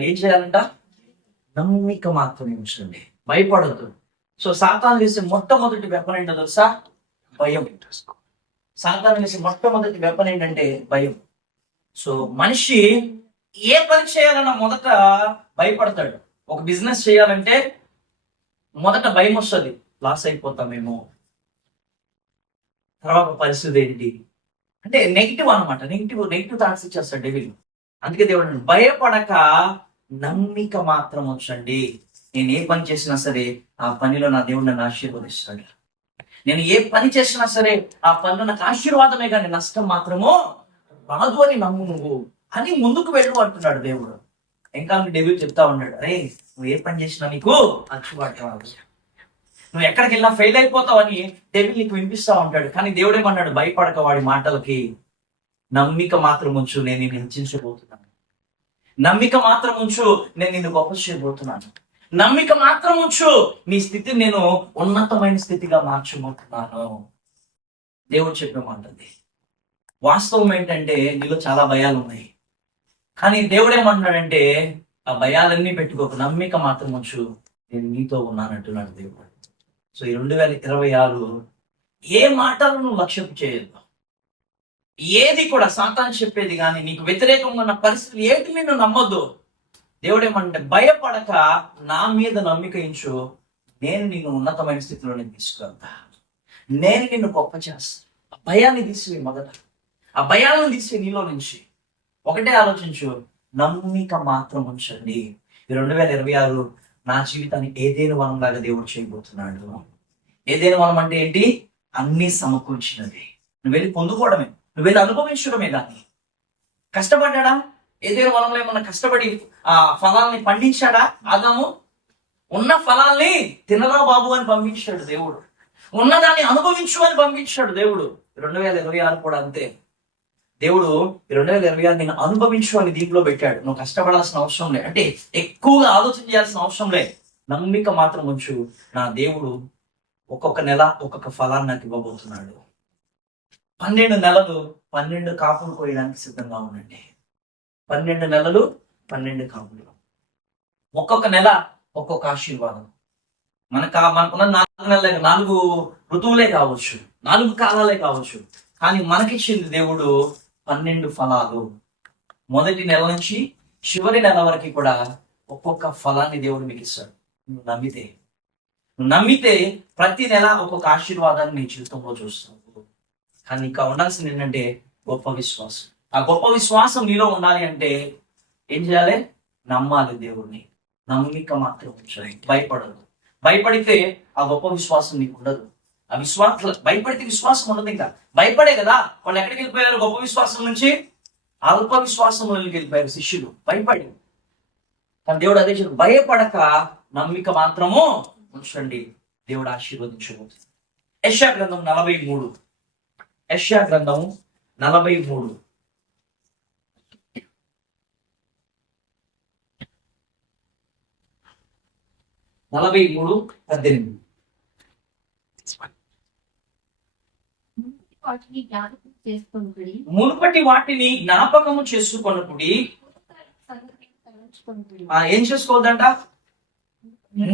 ఏం చేయాలంట? నమ్మిక మాత్రమే ఉంచండి, భయపడద్దు. సో సాతాను వేసే మొట్టమొదటి వెపన్ ఏంటో తెలుసా? భయం. సాతాను వేసే మొట్టమొదటి వెపన్ ఏంటంటే భయం. సో మనిషి ఏ పని చేయాలన్నా మొదట భయపడతాడు. ఒక బిజినెస్ చేయాలంటే మొదట భయం వస్తుంది, లాస్ అయిపోతామేమో, తర్వాత పరిస్థితి ఏంటి అంటే నెగిటివ్ అనమాట. నెగిటివ్ థాట్స్ ఇచ్చేస్తాడు డెవిల్. అందుకే దేవుడు భయపడక నమ్మిక మాత్రం ఉంచండి. నేను ఏ పని చేసినా సరే ఆ పనిలో నా దేవుడు నన్ను ఆశీర్వదిస్తాడు. నేను ఏ పని చేసినా సరే ఆ పనిలో నాకు ఆశీర్వాదమే కానీ నష్టం మాత్రమో రాదు అని నమ్ము నువ్వు అని ముందుకు వెళ్ళు అంటున్నాడు దేవుడు. ఇంకా డెవిల్ చెప్తా ఉన్నాడు, అరే నువ్వు ఏ పని చేసినా నీకు అచ్చుబాటు రాదు, నువ్వు ఎక్కడికి వెళ్ళినా ఫెయిల్ అయిపోతావు అని డెవిల్ నీకు వినిపిస్తా ఉంటాడు. కానీ దేవుడు ఏమన్నాడు? భయపడక వాడి మాటలకి, నమ్మిక మాత్రం ఉంచు, నేను నిన్ను హెచ్చించబోతున్నాను. నమ్మిక మాత్రం ఉంచు, నేను నిన్ను గొప్ప చేయబోతున్నాను. నమ్మిక మాత్రం ఉంచు, నీ స్థితిని నేను ఉన్నతమైన స్థితిగా మార్చబోతున్నాను. దేవుడు చెప్పే మాటది. వాస్తవం ఏంటంటే నీలో చాలా భయాలు ఉన్నాయి, కానీ దేవుడు ఏమంటున్నాడంటే ఆ భయాలన్నీ పెట్టుకోకు, నమ్మిక మాత్రం ఉంచు, నేను నీతో ఉన్నానంటున్నాడు దేవుడు. సో ఈ 2026 ఏ మాటలు నువ్వు లక్ష్యం చేయొద్దు. ఏది కూడా సాతాను చెప్పేది కానీ నీకు వ్యతిరేకంగా ఉన్న పరిస్థితులు ఏది నిన్ను నమ్మొద్దు. దేవుడు ఏమంటే భయపడక నా మీద నమ్మిక ఇంచు, నేను నిన్ను ఉన్నతమైన స్థితిలోనే తీసుకెళ్తా, నేను నిన్ను గొప్ప చేస్తా. ఆ భయాన్ని తీసివి, మొదట ఆ భయాలను తీసివి నీలో నుంచి. ఒకటే ఆలోచించు, నమ్మిక మాత్రం ఉంచండి. ఈ 2026 నా జీవితాన్ని ఏదేను వనంలాగా దేవుడు చేయబోతున్నాడు. ఏదేను వనం అంటే ఏంటి? అన్ని సమకూర్చినది. నువ్వు వెళ్ళి పొందుకోవడమే, నువ్వు వెళ్ళి అనుభవించడమే. దాన్ని కష్టపడ్డా ఏదైనా వనంలో ఏమన్నా కష్టపడి ఆ ఫలాల్ని పండించాడా ఆదాము? ఉన్న ఫలాల్ని తినరా బాబు అని పంపించాడు దేవుడు. ఉన్నదాన్ని అనుభవించు అని పంపించాడు దేవుడు. 2026 కూడా అంతే. దేవుడు 2026 నేను అనుభవించు అని దీంట్లో పెట్టాడు. నువ్వు కష్టపడాల్సిన అవసరం లే, అంటే ఎక్కువగా ఆలోచన చేయాల్సిన అవసరం లే, నమ్మిక మాత్రం ఉంచు. నా దేవుడు ఒక్కొక్క నెల ఒక్కొక్క ఫలాన్ని నాకు ఇవ్వబోతున్నాడు. 12 నెలలు 12 కాపులు కోయడానికి సిద్ధంగా ఉండండి. 12 నెలలు 12 కాపులు, ఒక్కొక్క నెల ఒక్కొక్క ఆశీర్వాదం. మనకున్న 4 నెలలే, 4 ఋతువులే కావచ్చు, 4 కాలాలే కావచ్చు, కానీ మనకిచ్చింది దేవుడు 12 ఫలాలు. మొదటి నెల నుంచి చివరి నెల వరకు కూడా ఒక్కొక్క ఫలాన్ని దేవుడు మీకు ఇస్తాడు. నువ్వు నమ్మితే ప్రతి నెల ఒక్కొక్క ఆశీర్వాదాన్ని నీ జీవితంలో చూస్తావు. కానీ ఇంకా ఉండాల్సింది ఏంటంటే గొప్ప విశ్వాసం. ఆ గొప్ప విశ్వాసం నీలో ఉండాలి అంటే ఏం చేయాలి? నమ్మాలి దేవుడిని. నమ్మిక మాత్రం ఉంచాలి, భయపడదు. భయపడితే ఆ గొప్ప విశ్వాసం నీకు ఉండదు. ఆ భయపడితే విశ్వాసం ఉండదు. ఇంకా భయపడే కదా వాళ్ళు ఎక్కడికి వెళ్ళిపోయారు? గొప్ప విశ్వాసం నుంచి అల్ప విశ్వాసంలోకి వెళ్ళిపోయారు శిష్యులు, భయపడి. కానీ దేవుడు అదే చెప్పాడు, భయపడక నమ్మిక మాత్రము ఉంచండి, దేవుడు ఆశీర్వదించబోతుంది. యెషయా గ్రంథం 43, యెషయా గ్రంథం 43, 43:18. వాటిని జ్ఞాపకం చేసుకొనుడి, మునుపటి వాటిని జ్ఞాపకము చేసుకొనుడి. తలంచుకొనుడి. ఏం చేసుకోవద్దంట?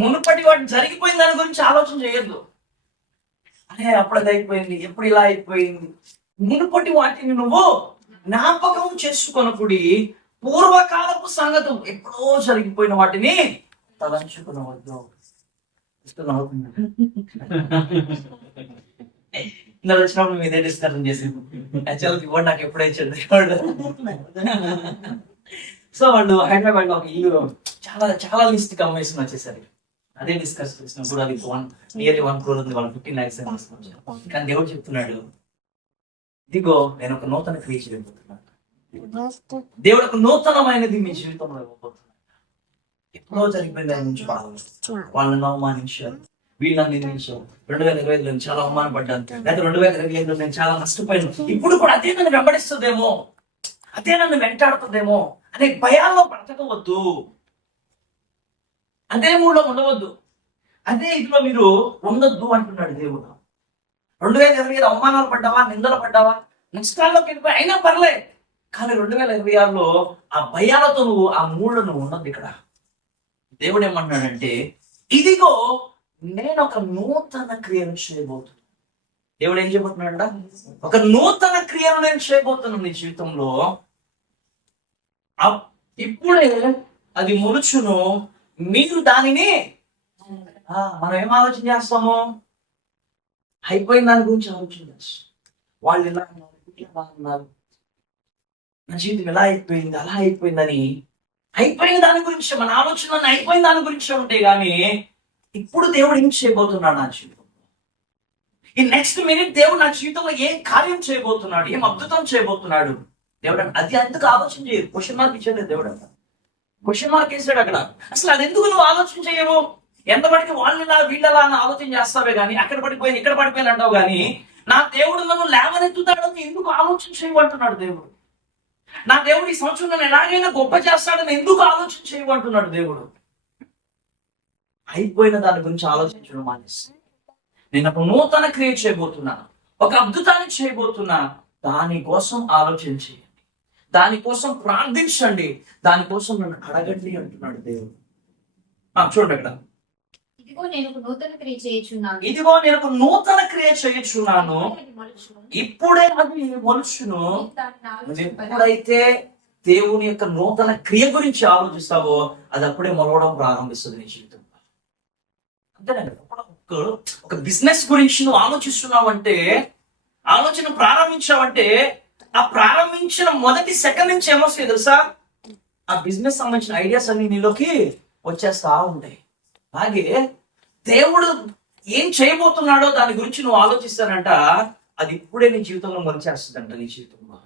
మునుపటి వాటిని, జరిగిపోయిన దాని గురించి ఆలోచన చేయొద్దు. అరే అప్పుడు అది అయిపోయింది, ఎప్పుడు ఇలా అయిపోయింది. మునుపటి వాటిని నువ్వు జ్ఞాపకం చేసుకొనుడి, పూర్వకాలపు సంగతులు, ఎప్పుడో జరిగిపోయిన వాటిని తలంచుకునవద్దు. ఇలా వచ్చినప్పుడు మీదే డిస్కషన్ చేసింది. యాక్చువల్గా ఇవ్వండి నాకు ఎప్పుడే ఇచ్చింది. సో వాళ్ళు హైదరాబాద్ లో ఒక ఇల్లు చాలా చాలా లిస్ట్ కమ్మేసుకుని వచ్చేసరి అదే డిస్కస్ చేసినప్పుడు అది నియర్లీ 1 crore ఉంది. వాళ్ళు 15 lakhs కానీ దేవుడు చెప్తున్నాడు, ఇదిగో నేను ఒక నూతన క్రియ చేయబోతున్నాను. దేవుడు ఒక నూతనమైనది మీ జీవితంలో ఇవ్వబోతున్నాడు. ఎప్పుడో జరిగిపోయింది దాని నుంచి బాధ, వాళ్ళని అవమానించారు, వీళ్ళని నిందించారు. 2025లో నేను చాలా అవమానపడ్డాను, లేదా 2025లో నేను చాలా నష్టపోయాను. ఇప్పుడు కూడా అదే నన్ను వెంబడిస్తుందేమో, అదే నన్ను వెంటాడుతుందేమో అనే భయాల్లో బ్రతకవద్దు. అదే మూడులో ఉండవద్దు, అదే ఇంట్లో మీరు ఉండొద్దు అంటున్నాడు దేవుడు. 2025 అవమానాలు పడ్డావా, నిందలు పడ్డావా, నష్టాల్లోకి వెళ్ళిపోయి అయినా పర్లే, కానీ 2026లో ఆ భయాలతో నువ్వు ఆ మూడులో నువ్వు ఉండద్దు. ఇక్కడ దేవుడు ఏమన్నాడంటే, ఇదిగో నేను ఒక నూతన క్రియను చేయబోతున్నాను. దేవుడు ఏం చేయబోతున్నాడ? ఒక నూతన క్రియను నేను చేయబోతున్నాను నీ జీవితంలో. ఇప్పుడే అది మొలుచును, మీరు దానిని మనం ఏం ఆలోచన చేస్తాము? అయిపోయిన దాని గురించి ఆలోచన చేస్తాం. వాళ్ళు ఇలా అన్నారు, ఇలా అన్నారు, నా జీవితం ఎలా అయిపోయింది, అలా అయిపోయిందని అయిపోయిన దాని గురించి మన ఆలోచన అయిపోయిన దాని గురించి ఉంటాయి. కానీ ఇప్పుడు దేవుడు ఏం చేయబోతున్నాడు నా జీవితంలో? ఈ నెక్స్ట్ మినిట్ దేవుడు నా జీవితంలో ఏం కార్యం చేయబోతున్నాడు, ఏం అద్భుతం చేయబోతున్నాడు దేవుడు? అది ఎందుకు ఆలోచన చేయరు? క్వశ్చన్ మార్క్ ఇచ్చాడు దేవుడు. అంట క్వశ్చన్ మార్క్ వేసాడు అక్కడ. అసలు అది ఎందుకు నువ్వు ఆలోచన చేయవు? ఎంతమందికి వాళ్ళలా వీళ్ళలా అని ఆలోచన చేస్తావే కానీ అక్కడ పడిపోయింది ఇక్కడ పడిపోయింది అంటావు. కానీ నా దేవుడు నన్ను లేవనెత్తుతాడని ఎందుకు ఆలోచన చేయమంటున్నాడు దేవుడు. నా దేవుడు ఈ సంవత్సరం నన్ను ఎలాగైనా గొప్ప చేస్తాడని ఎందుకు ఆలోచన చేయమంటున్నాడు దేవుడు. అయిపోయిన దాని గురించి ఆలోచించడం మానేసి నేను ఒక నూతన క్రియ చేయబోతున్నా, ఒక అద్భుతాన్ని చేయబోతున్నా, దానికోసం ఆలోచించి దానికోసం ప్రార్థించండి, దానికోసం నన్ను అడగండి అంటున్నాడు దేవుడు. చూడండి అక్కడ, ఇదిగో నేను ఒక నూతన క్రియ చేయుచున్నాను, ఇదిగో నేను ఒక నూతన క్రియ చేయుచున్నాను, ఇప్పుడే అది మొలుచును. నువ్వు ఎప్పుడైతే దేవుని యొక్క నూతన క్రియ గురించి ఆలోచిస్తావో అది అప్పుడే మొలవడం ప్రారంభిస్తుంది నీ జీవితంలో. అంతేనండి. ఒక బిజినెస్ గురించి నువ్వు ఆలోచిస్తున్నావంటే, ఆలోచన ప్రారంభించావంటే, ఆ ప్రారంభించిన మొదటి సెకండ్ నుంచి ఏమొస్తాయి తెలుసా? ఆ బిజినెస్ సంబంధించిన ఐడియాస్ అన్ని నీలోకి వచ్చేస్తా ఉంటాయి. అలాగే దేవుడు ఏం చేయబోతున్నాడో దాని గురించి నువ్వు ఆలోచిస్తానంట, అది ఇప్పుడే నీ జీవితంలో మొలిచేస్తుందంట. నీ జీవితంలో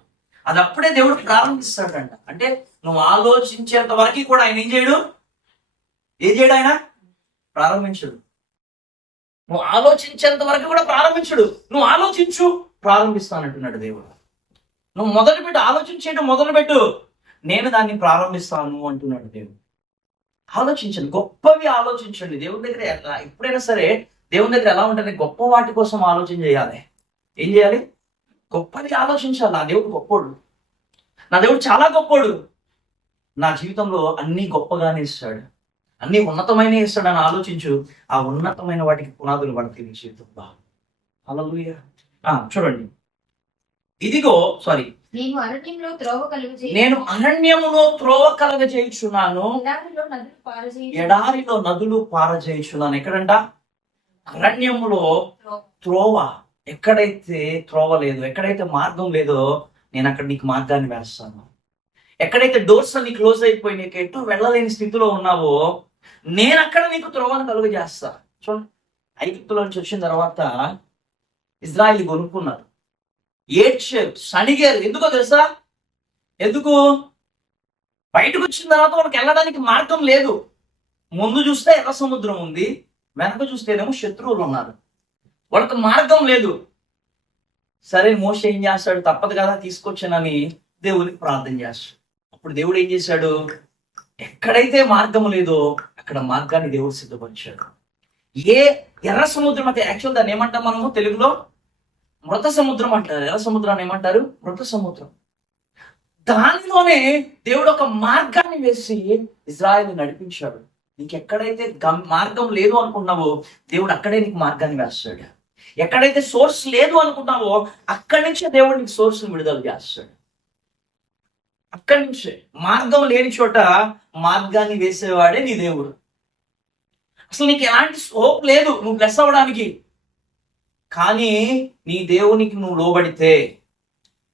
అది అప్పుడే దేవుడు ప్రారంభిస్తాడంట. అంటే నువ్వు ఆలోచించేంత వరకు కూడా ఆయన ఏం చేయడు ఆయన ప్రారంభించడు. నువ్వు ఆలోచించేంత వరకు కూడా ప్రారంభించడు. నువ్వు ఆలోచించు, ప్రారంభిస్తానంటున్నాడు దేవుడు. నువ్వు మొదలుపెట్టు, ఆలోచించేయడం మొదలుపెట్టు, నేను దాన్ని ప్రారంభిస్తాను అంటున్నాడు దేవుడు. ఆలోచించండి, గొప్పవి ఆలోచించండి. దేవుని దగ్గర ఎప్పుడైనా సరే దేవుని దగ్గర ఎలా ఉంటుంది, గొప్ప వాటి కోసం ఆలోచన చేయాలి. ఏం చేయాలి? గొప్పది ఆలోచించాలి. నా దేవుడు గొప్పోడు, నా దేవుడు చాలా గొప్పోడు, నా జీవితంలో అన్ని గొప్పగానే ఇస్తాడు, అన్ని ఉన్నతమైన ఇస్తాడు అని ఆలోచించు. ఆ ఉన్నతమైన వాటికి పునాదులు పడతాయి నీ జీవితంలో. హల్లెలూయా. చూడండి, ఇదిగో సారీ నేను అరణ్యంలో త్రోవ కలగ చేయుచున్నాను, ఎడారిలో నదులు పారజేయుచున్నాను. ఎక్కడంట? అరణ్యములో త్రోవ. ఎక్కడైతే త్రోవ లేదో, ఎక్కడైతే మార్గం లేదో, నేను అక్కడ నీకు మార్గాన్ని వేస్తాను. ఎక్కడైతే డోర్స్ అన్ని క్లోజ్ అయిపోయి నీకు ఎటు వెళ్ళలేని స్థితిలో ఉన్నావో, నేను అక్కడ నీకు త్రోవను కలుగ చేస్తా. చూడండి, ఐగుప్తులో నుంచి వచ్చిన తర్వాత ఇజ్రాయిల్ కొనుక్కున్నారు, ఏడ్చారు, సణిగారు. ఎందుకో తెలుసా? ఎందుకు? బయటకు వచ్చిన తర్వాత వాళ్ళకి వెళ్ళడానికి మార్గం లేదు. ముందు చూస్తే ఎర్ర సముద్రం ఉంది, వెనక చూస్తేనేమో శత్రువులు ఉన్నారు, వాళ్ళకి మార్గం లేదు. సరే, మోషే ఏం చేస్తాడు? తప్పదు కదా, తీసుకొచ్చానని దేవునికి ప్రార్థన చేస్తాడు. అప్పుడు దేవుడు ఏం చేశాడు? ఎక్కడైతే మార్గం లేదో అక్కడ మార్గాన్ని దేవుడు సిద్ధపరిచాడు. ఎర్ర సముద్రం అంటే యాక్చువల్ దాన్ని ఏమంటాం మనము తెలుగులో? మృత సముద్రం అంటారు. ఎర్ర సముద్రాన్ని ఏమంటారు? మృత సముద్రం. దానిలోనే దేవుడు ఒక మార్గాన్ని వేసి ఇజ్రాయెల్ని నడిపించాడు. నీకు ఎక్కడైతే మార్గం లేదు అనుకున్నావో దేవుడు అక్కడే నీకు మార్గాన్ని వేస్తాడు. ఎక్కడైతే సోర్స్ లేదు అనుకున్నావో అక్కడి నుంచే దేవుడు నీకు సోర్స్ విడుదల చేస్తాడు. అక్కడి నుంచే, మార్గం లేని చోట మార్గాన్ని వేసేవాడే నీ దేవుడు. అసలు నీకు ఎలాంటి స్కోప్ లేదు నువ్వు ప్లస్ అవ్వడానికి. కానీ నీ దేవునికి నువ్వు లోబడితే,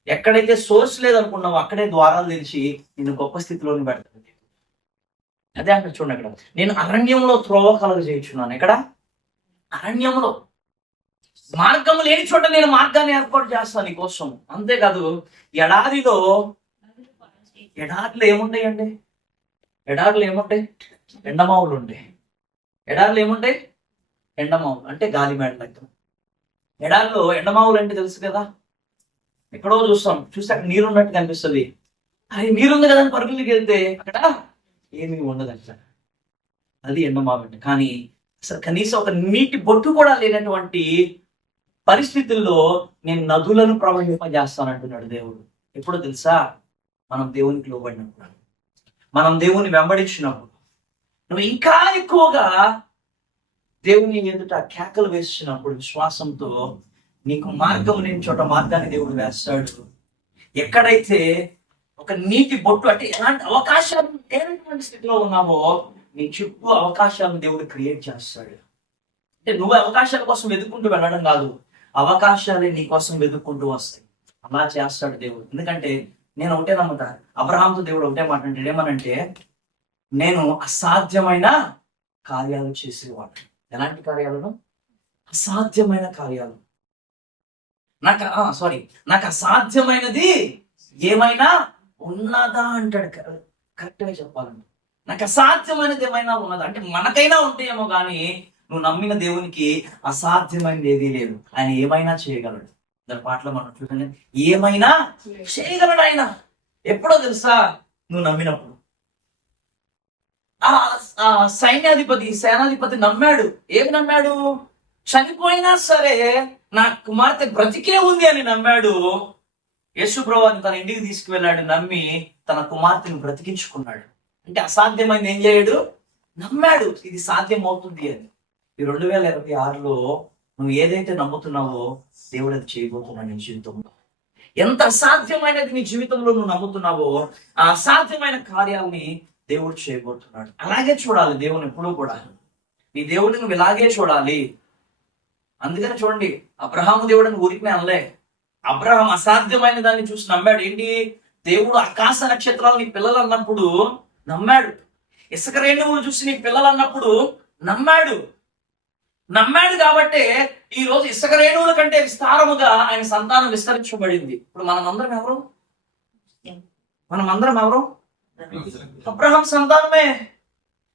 ఎక్కడైతే సోర్స్ లేదనుకున్నావో అక్కడే ద్వారాలు తెరిచి నిన్ను గొప్ప స్థితిలోని పెడతాడు. అదే అంటారు చూడండి, అక్కడ నేను అరణ్యంలో త్రోవ కలుగ చేయుచున్నాను. ఎక్కడ? అరణ్యంలో. మార్గం లేని చోట నేను మార్గాన్ని ఏర్పాటు చేస్తాను నీ కోసం. అంతేకాదు, ఎడారిలో ఏముంటాయండి? ఎడారిలో ఏముంటాయి? ఎండమావులు ఉంటాయి. ఎడారిలో ఏముంటాయి? ఎండమావులు అంటే గాలి మేడలు. ఎడారిలో ఎండమావులు అంటే తెలుసు కదా, ఎక్కడో చూస్తే అక్కడ నీరు ఉన్నట్టు కనిపిస్తుంది. అది నీరుంది కదా అని పరుగులకి వెళ్తే అక్కడ ఏమీ ఉండదు. అట్లా అది ఎండమావు అంటే. కానీ అసలు కనీసం ఒక నీటి బొట్టు కూడా లేనటువంటి పరిస్థితుల్లో నేను నదులను ప్రవహింపజేస్తానంటున్నాడు దేవుడు. ఎప్పుడో తెలుసా? మనం దేవునికి లోబడినప్పుడు, మనం దేవుని వెంబడించినప్పుడు, నువ్వు ఇంకా ఎక్కువగా దేవుని ఎదుట కేకలు వేసినప్పుడు విశ్వాసంతో నీకు మార్గం లేని చోట మార్గాన్ని దేవుడు వేస్తాడు. ఎక్కడైతే ఒక నీటి బొట్టు అంటే ఎలాంటి అవకాశాలు లేనటువంటి స్థితిలో ఉన్నావో నీ చుట్టూ అవకాశాలను దేవుడు క్రియేట్ చేస్తాడు. అంటే నువ్వు అవకాశాల కోసం వెతుక్కుంటూ వెళ్ళడం కాదు, అవకాశాలే నీ కోసం వెతుక్కుంటూ వస్తాయి. అలా చేస్తాడు దేవుడు. ఎందుకంటే నేను ఒకటే నమ్ముతా, అబ్రహాంతో దేవుడు ఒకటే మాట అంటే ఏమనంటే, నేను అసాధ్యమైన కార్యాలు చేసేవాడు. ఎలాంటి కార్యాలను? అసాధ్యమైన కార్యాలు. నాకు అసాధ్యమైనది ఏమైనా ఉన్నదా అంటాడు. కరెక్ట్గా చెప్పాలంటే నాకు అసాధ్యమైనది ఏమైనా ఉన్నదా అంటే మనకైనా ఉంటాయేమో కానీ నువ్వు నమ్మిన దేవునికి అసాధ్యమైనది ఏదీ లేదు. ఆయన ఏమైనా చేయగలడు. దాని పాటలో మనం చూడండి, ఏమైనా చేయగలడు ఆయన. ఎప్పుడో తెలుసా? నువ్వు నమ్మినప్పుడు. ఆ సేనాధిపతి నమ్మాడు. ఏమి నమ్మాడు? చనిపోయినా సరే నా కుమార్తె బ్రతికే ఉంది అని నమ్మాడు. యేసు ప్రభువుని తన ఇంటికి తీసుకువెళ్ళాడు, నమ్మి తన కుమార్తెను బ్రతికించుకున్నాడు. అంటే అసాధ్యమైంది ఏం చేయడు? నమ్మాడు, ఇది సాధ్యం అవుతుంది అని. ఈ 2026లో నువ్వు ఏదైతే నమ్ముతున్నావో దేవుడు అది చేయబోతున్నాడు నీ జీవితంలో. ఎంత అసాధ్యమైనది నీ జీవితంలో నువ్వు నమ్ముతున్నావో ఆ అసాధ్యమైన కార్యాలని దేవుడు చేయబోతున్నాడు. అలాగే చూడాలి దేవుని ఎప్పుడూ కూడా. నీ దేవుడిని నువ్వు ఇలాగే చూడాలి. అందుకని చూడండి, అబ్రహాము దేవుడిని ఊరికి అనలే. అబ్రహాం అసాధ్యమైన దాన్ని చూసి నమ్మాడు. ఏంటి? దేవుడు ఆకాశ నక్షత్రాలు నీ పిల్లలు అన్నప్పుడు నమ్మాడు. ఇసుక రేణువులు చూసి నీ పిల్లలు అన్నప్పుడు నమ్మాడు. కాబట్టే ఈ రోజు ఇసుక రేణువుల కంటే విస్తారముగా ఆయన సంతానం విస్తరించబడింది. ఇప్పుడు మనం అందరం ఎవరు? మనం అందరం ఎవరు? అబ్రహాం సంతానమే.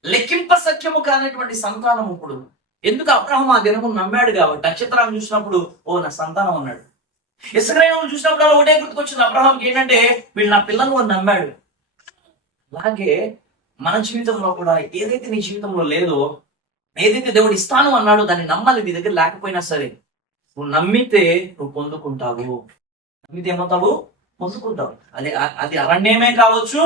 లెక్కింప సఖ్యము కానటువంటి సంతానం. ఇప్పుడు ఎందుకు? అబ్రహాం ఆ దినము నమ్మాడు కాబట్టి. నక్షత్రాన్ని చూసినప్పుడు ఓ నా సంతానం అన్నాడు. ఇశ్రాయేలును చూసినప్పుడు అలా ఒకటే గుర్తుకొచ్చింది అబ్రహాంకి, ఏంటంటే వీళ్ళు నా పిల్లలు అని నమ్మాడు. అలాగే మన జీవితంలో కూడా ఏదైతే నీ జీవితంలో లేదో, ఏదైతే దేవుడు ఇస్తాను అన్నాడో దాన్ని నమ్మాలి. నీ దగ్గర లేకపోయినా సరే నువ్వు నమ్మితే నువ్వు పొందుకుంటావు. నమ్మితే ఏమవుతావు? పొందుకుంటావు. అది అరణ్యమే కావచ్చు,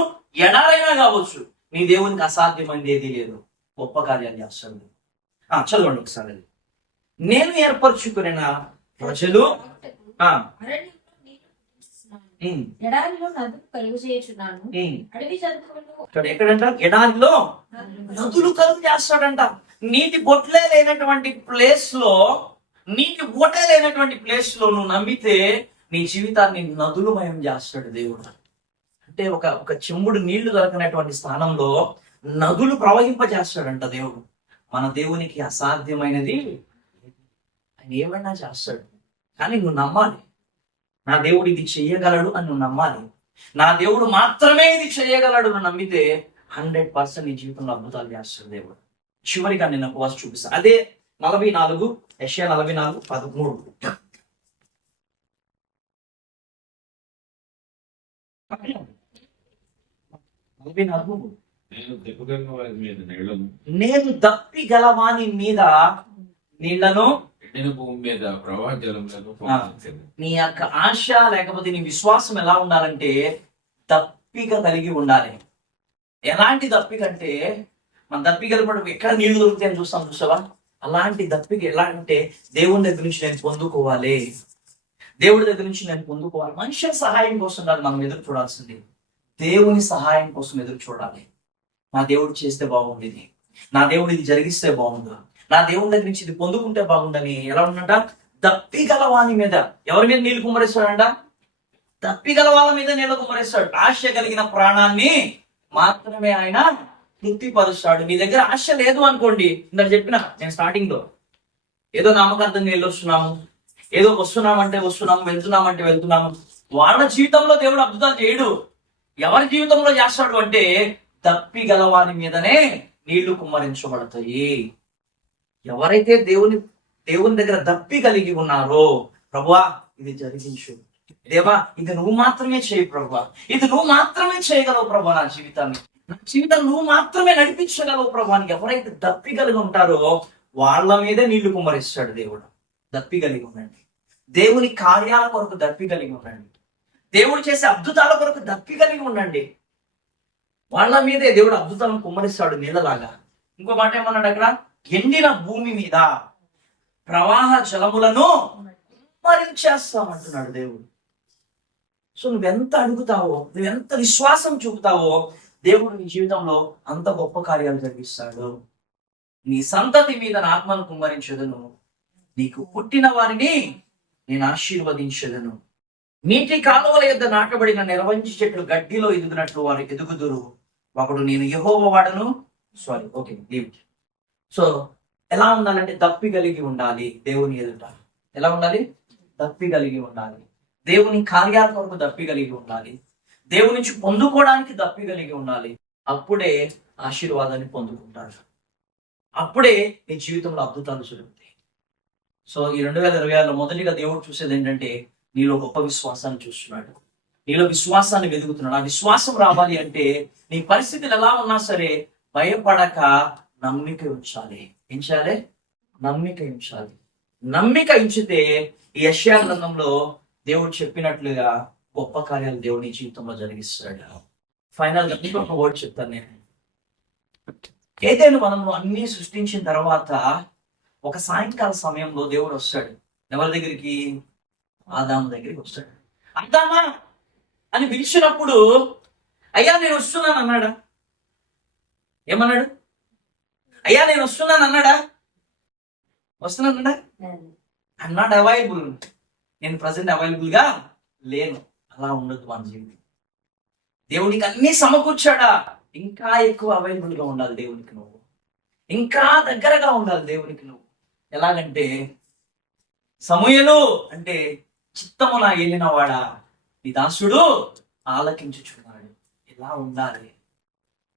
ఎడారైనా కావచ్చు. నీ దేవునికి అసాధ్యమైనది ఏది లేదు. గొప్ప కార్యాలు చేస్తాడు. చదవండి ఒకసారి. నేను ఏర్పరచుకున్న ప్రజలు అరణ్యంలో నీళ్లు పుట్టిస్తున్నాను, ఎడారిలో నదులు కలుగు చేయుచున్నాను, అడవి జంతువులు ఎక్కడంట? ఎడారిలో నదులు కలుగు చేస్తాడంట. నీటి బొట్లే లేనటువంటి ప్లేస్ లో, నీటి బొటే లేనటువంటి ప్లేస్ లో నువ్వు నమ్మితే నీ జీవితాన్ని నదులమయం చేస్తాడు దేవుడు. అంటే ఒక చెంబుడు నీళ్లు దొరకనటువంటి స్థానంలో నదులు ప్రవహింపజేస్తాడంట దేవుడు. మన దేవునికి అసాధ్యమైనది ఆయన ఏమైనా చేస్తాడు. కానీ నువ్వు నమ్మాలి. నా దేవుడు ఇది చెయ్యగలడు అని నువ్వు నమ్మాలి. నా దేవుడు మాత్రమే ఇది చేయగలడు నువ్వు నమ్మితే 100% నీ జీవితంలో అద్భుతాలు చేస్తాడు దేవుడు. చివరిగా నేను ఒక వస్తు చూపిస్తాను. అదే 44, యెషయా 44:13. నేను దప్పి గలవాని మీద నీళ్లను, భూమి మీద ప్రవాహ జలములను నీ యొక్క ఆశ లేకపోతే నీ విశ్వాసం ఎలా ఉండాలంటే దప్పిక కలిగి ఉండాలి. ఎలాంటి దప్పిక అంటే, మన దప్పిక కలిపి ఎక్కడ నీళ్లు దొరుకుతాయని చూసావా? అలాంటి దప్పిక ఎలా అంటే దేవుని దగ్గర నుంచి నేను పొందుకోవాలి, దేవుడి దగ్గర నుంచి నేను పొందుకోవాలి. మనుషుల సహాయం కోసం కాదు మనం ఎదురు చూడాల్సింది, దేవుని సహాయం కోసం ఎదురు చూడాలి. నా దేవుడు చేస్తే బాగుండేది, నా దేవుడు ఇది జరిగిస్తే బాగుండు, నా దేవుని దగ్గర నుంచి ఇది పొందుకుంటే బాగుండని ఎలా ఉన్నట దప్పి గలవాని మీద. ఎవరి మీద నీళ్లు కుమ్మరిస్తాడంట? దప్పి గలవాళ్ళ మీద నీళ్లు కుమ్మరిస్తాడు. ఆశ కలిగిన ప్రాణాన్ని మాత్రమే ఆయన తృప్తిపరుస్తాడు. నీ దగ్గర ఆశ లేదు అనుకోండి, ఇందాక చెప్పిన నేను స్టార్టింగ్ లో, ఏదో నామకార్థంగా వెళ్ళొస్తున్నాము, ఏదో వస్తున్నామంటే వస్తున్నాము, వెళ్తున్నామంటే వెళ్తున్నాము. వాళ్ళ జీవితంలో దేవుడు అద్భుతాలు చేయడు. ఎవరి జీవితంలో చేస్తాడు అంటే దప్పి గలవాని మీదనే నీళ్లు కుమ్మరించబడతాయి. ఎవరైతే దేవుని దగ్గర దప్పి కలిగి ఉన్నారో, ప్రభువా ఇది జరిగించు, దేవా ఇది నువ్వు మాత్రమే చేయి, ప్రభువా ఇది నువ్వు మాత్రమే చేయగలవు, ప్రభా నా జీవితాన్ని నువ్వు మాత్రమే నడిపించగలవు ప్రభా అని ఎవరైతే దప్పి కలిగి ఉంటారో వాళ్ళ మీదే నీళ్లు కుమ్మరిస్తాడు దేవుడు. దప్పి కలిగి ఉండండి. దేవుని కార్యాల కొరకు దప్పి కలిగి ఉండండి. దేవుడు చేసే అద్భుతాల కొరకు దప్పి కలిగి ఉండండి. వాళ్ళ మీదే దేవుడు అద్భుతాలను కుమ్మరిస్తాడు నీళ్ళలాగా. ఇంకో మాట ఏమన్నాడు అక్కడ? ఎండిన భూమి మీద ప్రవాహ జలములను కుమ్మరించేస్తామంటున్నాడు దేవుడు. సో నువ్వెంత అడుగుతావో, నువ్వెంత విశ్వాసం చూపుతావో దేవుడు నీ జీవితంలో అంత గొప్ప కార్యాలు జరిగిస్తాడు. నీ సంతతి మీద నా ఆత్మను కుమ్మరించదును, నీకు పుట్టిన వారిని నేను ఆశీర్వదించదును. నీటి కాలువల యొద్ద నాటబడిన నిర్వంచి చెట్లు గడ్డిలో ఎదుగునట్లు వారు ఎదుగుదురు. ఒకడు నేను యెహోవా వాడను. సో ఎలా ఉండాలంటే దప్పి కలిగి ఉండాలి. దేవుని ఎదుట ఎలా ఉండాలి? దప్పి కలిగి ఉండాలి. దేవుని కార్యాల కొరకు దప్పి కలిగి ఉండాలి. దేవుని నుంచి పొందుకోవడానికి దప్పి కలిగి ఉండాలి. అప్పుడే ఆశీర్వాదాన్ని పొందుకుంటారు. అప్పుడే నీ జీవితంలో అద్భుతాలు జరుగుతాయి. సో ఈ 2026లో మొదటిగా దేవుడు చూసేది ఏంటంటే నీలో గొప్ప విశ్వాసాన్ని చూస్తున్నాడు, నీలో విశ్వాసాన్ని వెతుకుతున్నాడు. ఆ విశ్వాసం రావాలి అంటే నీ పరిస్థితులు ఎలా ఉన్నా సరే భయపడక నమ్మిక ఉంచాలి. ఏం చేయాలి? నమ్మిక ఉంచాలి. నమ్మిక ఉంచితే ఈ యెషయా గ్రంథంలో దేవుడు చెప్పినట్లుగా గొప్ప కార్యాలు దేవుని జీవితంలో జరిగిస్తాడు. ఫైనల్ గా ఇంకొక వర్డ్ చెప్తాను నేను. ఏదైనా మనము అన్ని సృష్టించిన తర్వాత ఒక సాయంకాల సమయంలో దేవుడు వస్తాడు. ఎవరి దగ్గరికి? ఆదాము దగ్గరికి వస్తాడు. ఆదామా అని పిలిచినప్పుడు అయ్యా నేను వస్తున్నాను అన్నాడా? ఏమన్నాడు? అయ్యా నేను వస్తున్నాను అన్నాడా? వస్తున్నానన్నాడా? అన్నాడు అవైలబుల్. నేను ప్రజెంట్ అవైలబుల్ గా లేను. అలా ఉండదు మన జీవితం. దేవునికి అన్ని సమకూర్చాడా? ఇంకా ఎక్కువ అవైలబుల్ గా ఉండాలి దేవునికి నువ్వు. ఇంకా దగ్గరగా ఉండాలి దేవునికి నువ్వు. ఎలాగంటే సమూయేలు అంటే చిత్తమున ఏలినవాడా నీ దాసుడు ఆలకించుచున్నాడు. ఇలా ఉండాలి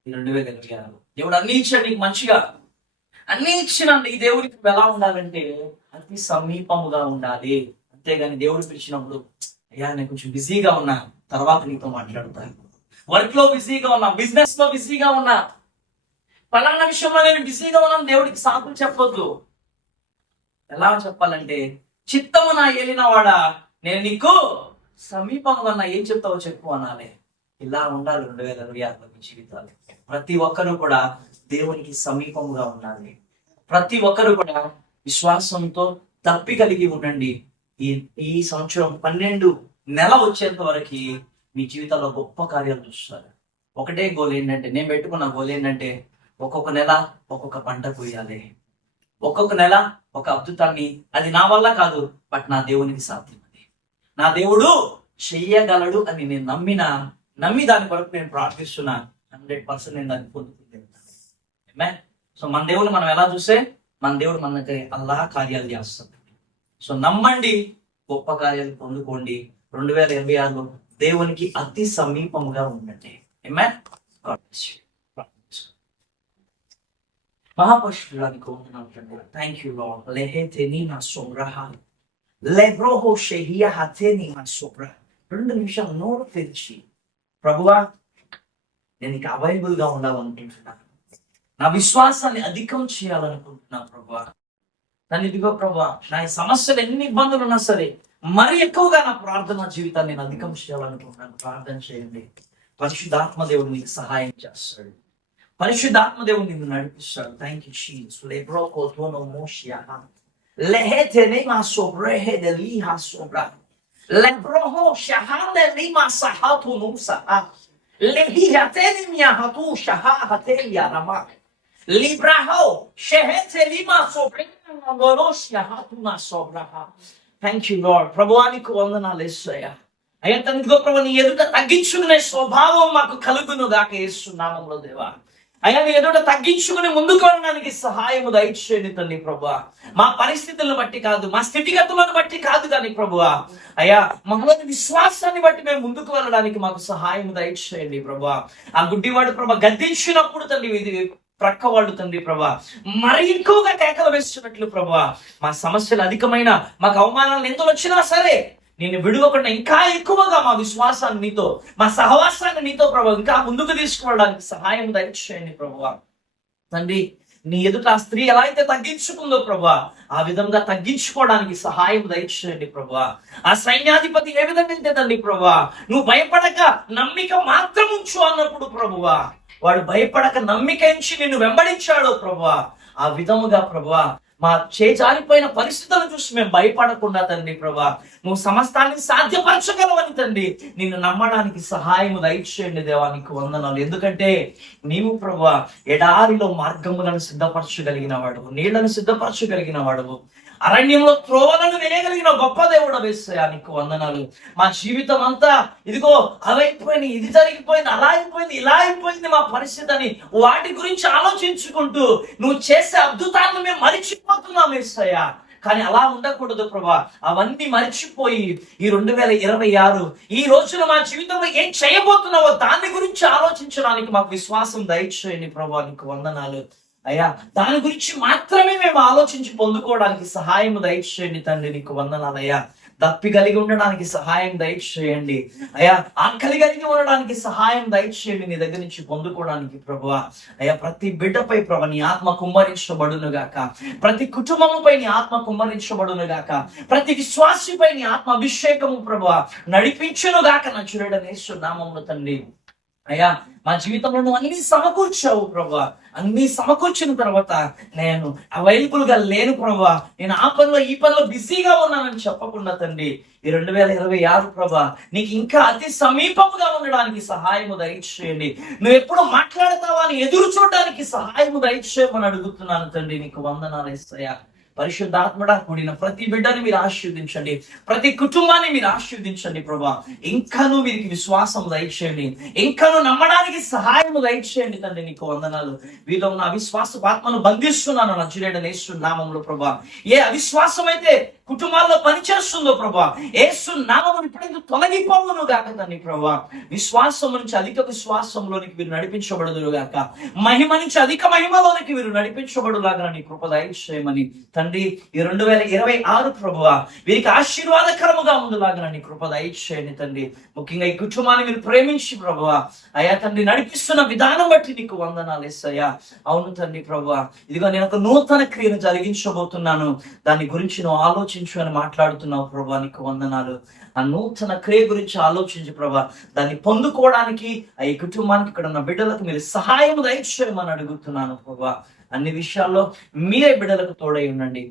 ఈ 2026. దేవుడు అన్ని ఇచ్చాడు నీకు మంచిగా, అన్ని ఇచ్చిన ఈ దేవుడికి ఎలా ఉండాలంటే అతి సమీపముగా ఉండాలి. అంతేగాని దేవుడు పిలిచినప్పుడు అయ్యా నేను కొంచెం బిజీగా ఉన్నా, తర్వాత నీతో మాట్లాడతాను, వర్క్ లో బిజీగా ఉన్నా, బిజినెస్ లో బిజీగా ఉన్నా, పలానా విషయంలో నేను బిజీగా ఉన్నాను దేవుడికి సాకులు చెప్పొద్దు. ఎలా చెప్పాలంటే చిత్తము నా ఏలినవాడా నేను నీకు సమీపంగా ఉన్నా, ఏం చెప్తావో చెప్పు అనాలి. ఇలా ఉండాలి 2026 జీవితాలు. ప్రతి ఒక్కరు కూడా దేవునికి సమీపముగా ఉండాలి. ప్రతి ఒక్కరు కూడా విశ్వాసంతో తప్పి కలిగి ఉండండి. ఈ సంవత్సరం 12 నెల వచ్చేంత వరకు మీ జీవితాల్లో గొప్ప కార్యాలు చూస్తారు. ఒకటే గోల్ ఏంటంటే, నేను పెట్టుకున్న గోల్ ఏంటంటే ఒక్కొక్క నెల ఒక్కొక్క పంట కోయాలి, ఒక్కొక్క నెల ఒక అద్భుతాన్ని. అది నా వల్ల కాదు, బట్ నా దేవునికి సాధ్యం. అది నా దేవుడు చెయ్యగలడు అని నేను నమ్మి దాని కొరకు నేను ప్రార్థిస్తున్నా. 100% నేను దాన్ని పొందుతుంది. సో మన దేవుడు మనం ఎలా చూస్తే మన దేవుడు మనకి అలా కార్యాలు చేస్తుంది. సో నమ్మండి, గొప్ప కార్యాలు పొందుకోండి. 2026లో దేవునికి అతి సమీపముగా ఉండండి. మహాపరుషుడానికి వందనాలు. Thank you lord. లెహెతెని నా సోబ్రహ లెబ్రోహో షెహియా హతెని నా సోబ్రహ. 2 నిమిషాలు నోరు తెరిచి, ప్రభువా నేను నీకు అవైలబుల్ గా ఉండాలనుకుంటున్నాను, నా విశ్వాసాన్ని అధికం చేయాలనుకుంటున్నా ప్రభువా. నన్ను ఇదిగో ప్రభువా, నా సమస్యలు ఎన్ని ఇబ్బందులు ఉన్నా సరే మరి ఎక్కువగా నా ప్రార్థన జీవితాన్ని నేను అధికం చేయాలనుకుంటున్నాను. ప్రార్థన చేయండి. పరిశుద్ధాత్మ దేవుడు నీకు సహాయం చేస్తాడు, పరిశుద్ధాత్మ దేవుడు నిన్ను నడిపిస్తాడు. Thank you Jesus. లెబ్రోకో తోనో మోషియా లెహెతెని మా సోబ్రెహె దెలిహా సోబ్రా లెబ్రోహో షహాలె లిమా సహాతు నుసా లెహిహతెని మియా హతు షహాహతెయా రమా లిబ్రాహో షెహెతె లిమా సోబ్రెహె నగోరోషియా హతు నా సోబ్రాహా. Thank you lord. ప్రభువానికి వందనాలు యేసయ్యా. అయ్యా తండ్రిగో ప్రభు, నీ ఎదుట తగ్గించుకునే స్వభావం మాకు కలుగును గాక యేసు నామములో దేవా. అయ్యా నీ ఎదుట తగ్గించుకుని ముందుకు వెళ్ళడానికి సహాయము దయచేయండి తండ్రి ప్రభువా. మా పరిస్థితులను బట్టి కాదు, మా స్థితిగతులను బట్టి కాదు కానీ ప్రభువా, అయ్యా మమ్మల్ని విశ్వాసాన్ని బట్టి మేము ముందుకు వెళ్ళడానికి మాకు సహాయము దయచేయండి ప్రభువా. ఆ గుడ్డివాడు ప్రభా గద్దించినప్పుడు తండ్రి ఇది ప్రక్క వాళ్ళు తండ్రి ప్రభా మరి ఎక్కువగా కేకలు వేస్తున్నట్లు ప్రభా, మా సమస్యలు అధికమైన, మాకు అవమానాలు ఎందులో వచ్చినా సరే నేను విడువకుండా ఇంకా ఎక్కువగా మా విశ్వాసాన్ని నీతో, మా సహవాసాన్ని నీతో ప్రభు ఇంకా ముందుకు తీసుకువెళ్ళడానికి సహాయం దయచేయండి ప్రభువా. తండ్రి నీ ఎదుట ఆ స్త్రీ ఎలా అయితే తగ్గించుకుందో ప్రభువా, ఆ విధంగా తగ్గించుకోవడానికి సహాయం దయచేయండి ప్రభువా. ఆ సైన్యాధిపతి ఏ విధంగా అయితే తండ్రి ప్రభువా, నువ్వు భయపడక నమ్మిక మాత్రం ఉంచు అన్నప్పుడు ప్రభువా, వాడు భయపడక నమ్మిక ఉంచి నిన్ను వెంబడించాడో ప్రభువా, ఆ విధముగా ప్రభువా మా చేజారిపోయిన పరిస్థితులను చూసి మేము భయపడకుండా తండ్రి ప్రభా, నువ్వు సమస్తాన్ని సాధ్యపరచగలవని తండ్రి నిన్ను నమ్మడానికి సహాయము దయచేయండి దేవా. నీకు వందనాలు. ఎందుకంటే నీవు ప్రభా ఎడారిలో మార్గములను సిద్ధపరచగలిగిన వాడు, నీళ్లను సిద్ధపరచగలిగిన వాడు, అరణ్యంలో త్రోవలను వేయగలిగిన గొప్ప దేవుడు వేస్తాయా. నీకు వందనాలు. మా జీవితం అంతా ఇదిగో అవైపోయింది, ఇది జరిగిపోయింది, అలా అయిపోయింది, ఇలా అయిపోయింది మా పరిస్థితి అని వాటి గురించి ఆలోచించుకుంటూ నువ్వు చేసే అద్భుతాలను మేము మరిచిపోతున్నాం వేస్తాయా. కానీ అలా ఉండకూడదు ప్రభా. అవన్నీ మర్చిపోయి ఈ 2026 ఈ రోజున మా జీవితంలో ఏం చేయబోతున్నావో దాని గురించి ఆలోచించడానికి మాకు విశ్వాసం దయచేయండి ప్రభా. నీకు వందనాలు అయ్యా. దాని గురించి మాత్రమే మేము ఆలోచించి పొందుకోవడానికి సహాయం దయచేయండి తండ్రి. నీకు వందనాలయ్యా. దప్పి కలిగి ఉండడానికి సహాయం దయచేయండి అయ్యా. ఆకలి కలిగి ఉండడానికి సహాయం దయచేయండి నీ దగ్గర నుంచి పొందుకోవడానికి ప్రభువా. అయ్యా ప్రతి బిడ్డపై ప్రభు నీ ఆత్మ కుమ్మరించబడును గాక, ప్రతి కుటుంబముపై నీ ఆత్మ కుమ్మరించబడును గాక, ప్రతి విశ్వాసిపై నీ ఆత్మ అభిషేకము ప్రభువా నడిపించును గాక. నచురుడనే యేసు నామములో తండ్రి అయ్యా మా జీవితంలో నువ్వు అన్ని సమకూర్చావు ప్రభా. అన్ని సమకూర్చిన తర్వాత నేను అవైలబుల్ గా లేను ప్రభా, నేను ఆ పనిలో ఈ పనిలో బిజీగా ఉన్నానని చెప్పకుండా తండ్రి ఈ 2026 ప్రభా నీకు ఇంకా అతి సమీపముగా ఉండడానికి సహాయము దయచేయండి. నువ్వు ఎప్పుడు మాట్లాడతావా అని ఎదురు చూడడానికి సహాయము దయచేయమని అడుగుతున్నాను తండ్రి. నీకు వందనాలు యేసయ్యా. పరిశుద్ధాత్మడా కూడిన ప్రతి బిడ్డని మీరు ఆశీర్వదించండి, ప్రతి కుటుంబాన్ని మీరు ఆశీర్వదించండి ప్రభా. ఇంకాను వీరికి విశ్వాసం దయచేయండి, ఇంకాను నమ్మడానికి సహాయం దయచేయండి తండ్రి. నీకు వందనాలు. వీళ్ళు ఉన్న అవిశ్వాస ఆత్మను బంధిస్తున్నాను నజరేయుడైన యేసు నామములో ప్రభా. ఏ అవిశ్వాసం అయితే కుటుంబాల్లో పనిచేస్తుందో ప్రభా, యేసు నామమును ఇప్పుడు తొలగిపోవును గాక తండ్రి ప్రభా. విశ్వాసం నుంచి అధిక విశ్వాసంలోనికి వీరు నడిపించబడదురు గాక, మహిమ నుంచి అధిక మహిమలోనికి వీరు నడిపించబడులాగా నీ కృప దయచేయమని తండ్రి. ఈ 2026 ప్రభువా వీరికి ఆశీర్వాదకరముగా ఉండులాగా నీ కృప దయచేయండి తండ్రి. ముఖ్యంగా ఈ కుటుంబాన్ని మీరు ప్రేమించి ప్రభువా అయ్యా తండ్రి నడిపిస్తున్న విధానం బట్టి నీకు వందనాలు యేసయ్యా. అవును తండ్రి ప్రభువా, ఇదిగో నేను ఒక నూతన క్రియను జరిగించబోతున్నాను, దాని గురించి నువ్వు ఆలోచించు అని మాట్లాడుతున్నావు ప్రభా. నీకు వందనాలు. ఆ నూతన క్రియ గురించి ఆలోచించి ప్రభా దాన్ని పొందుకోవడానికి ఈ కుటుంబానికి ఇక్కడ ఉన్న బిడ్డలకు మీరు సహాయం దయచేయమని అడుగుతున్నాను ప్రభా. అన్ని విషయాల్లో మీరే బిడ్డలకు తోడై ఉండండి.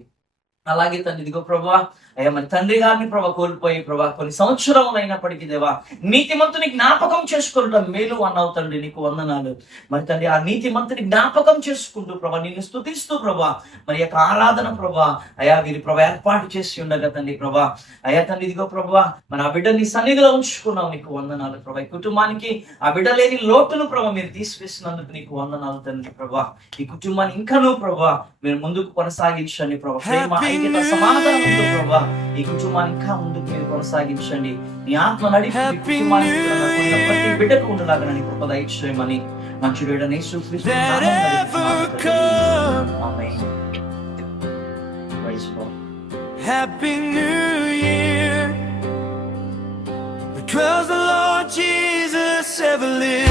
అలాగే తండ్రి ఇదిగో ప్రభా అయ్యా మరి తండ్రి గారిని ప్రభా కోల్పోయి ప్రభా కొన్ని సంవత్సరములు అయినప్పటికీ దేవా నీతిమంతుని జ్ఞాపకం చేసుకుంటాం మేలు అన్నావు తండ్రి. నీకు వందనాలు. మరి తండ్రి ఆ నీతిమంతుని జ్ఞాపకం చేసుకుంటూ ప్రభా నిన్ను స్తుతిస్తూ ప్రభా మరి యొక్క ఆరాధన ప్రభా అయా వీరి ప్రభా ఏర్పాటు చేసి ఉండగా తండ్రి ప్రభా అయా తండ్రి ఇదిగో ప్రభా మన ఆ బిడ్డని సన్నిధిలో ఉంచుకున్నావు. నీకు వందనాలు ప్రభా. ఈ కుటుంబానికి ఆ బిడ్డ లేని లోటును ప్రభా మీరు తీసివేసినందుకు నీకు వందనాలు తండ్రి ప్రభా. ఈ కుటుంబాన్ని ఇంకాను ప్రభా మీరు ముందుకు కొనసాగించండి ప్రభా. ప్రేమ ఐక్యత సమాధానంతో ప్రభా ఈ కుటుంబాన్ని ఇంకా ముందుకు మీరు కొనసాగించండి. నీ ఆత్మ నడిపి ప్రతి బిడ్డకు ఉండలాగా నీ కృప దయచేయమని మంచుడైన యేసుక్రీస్తు Happy New Year, because the Lord Jesus ever lived.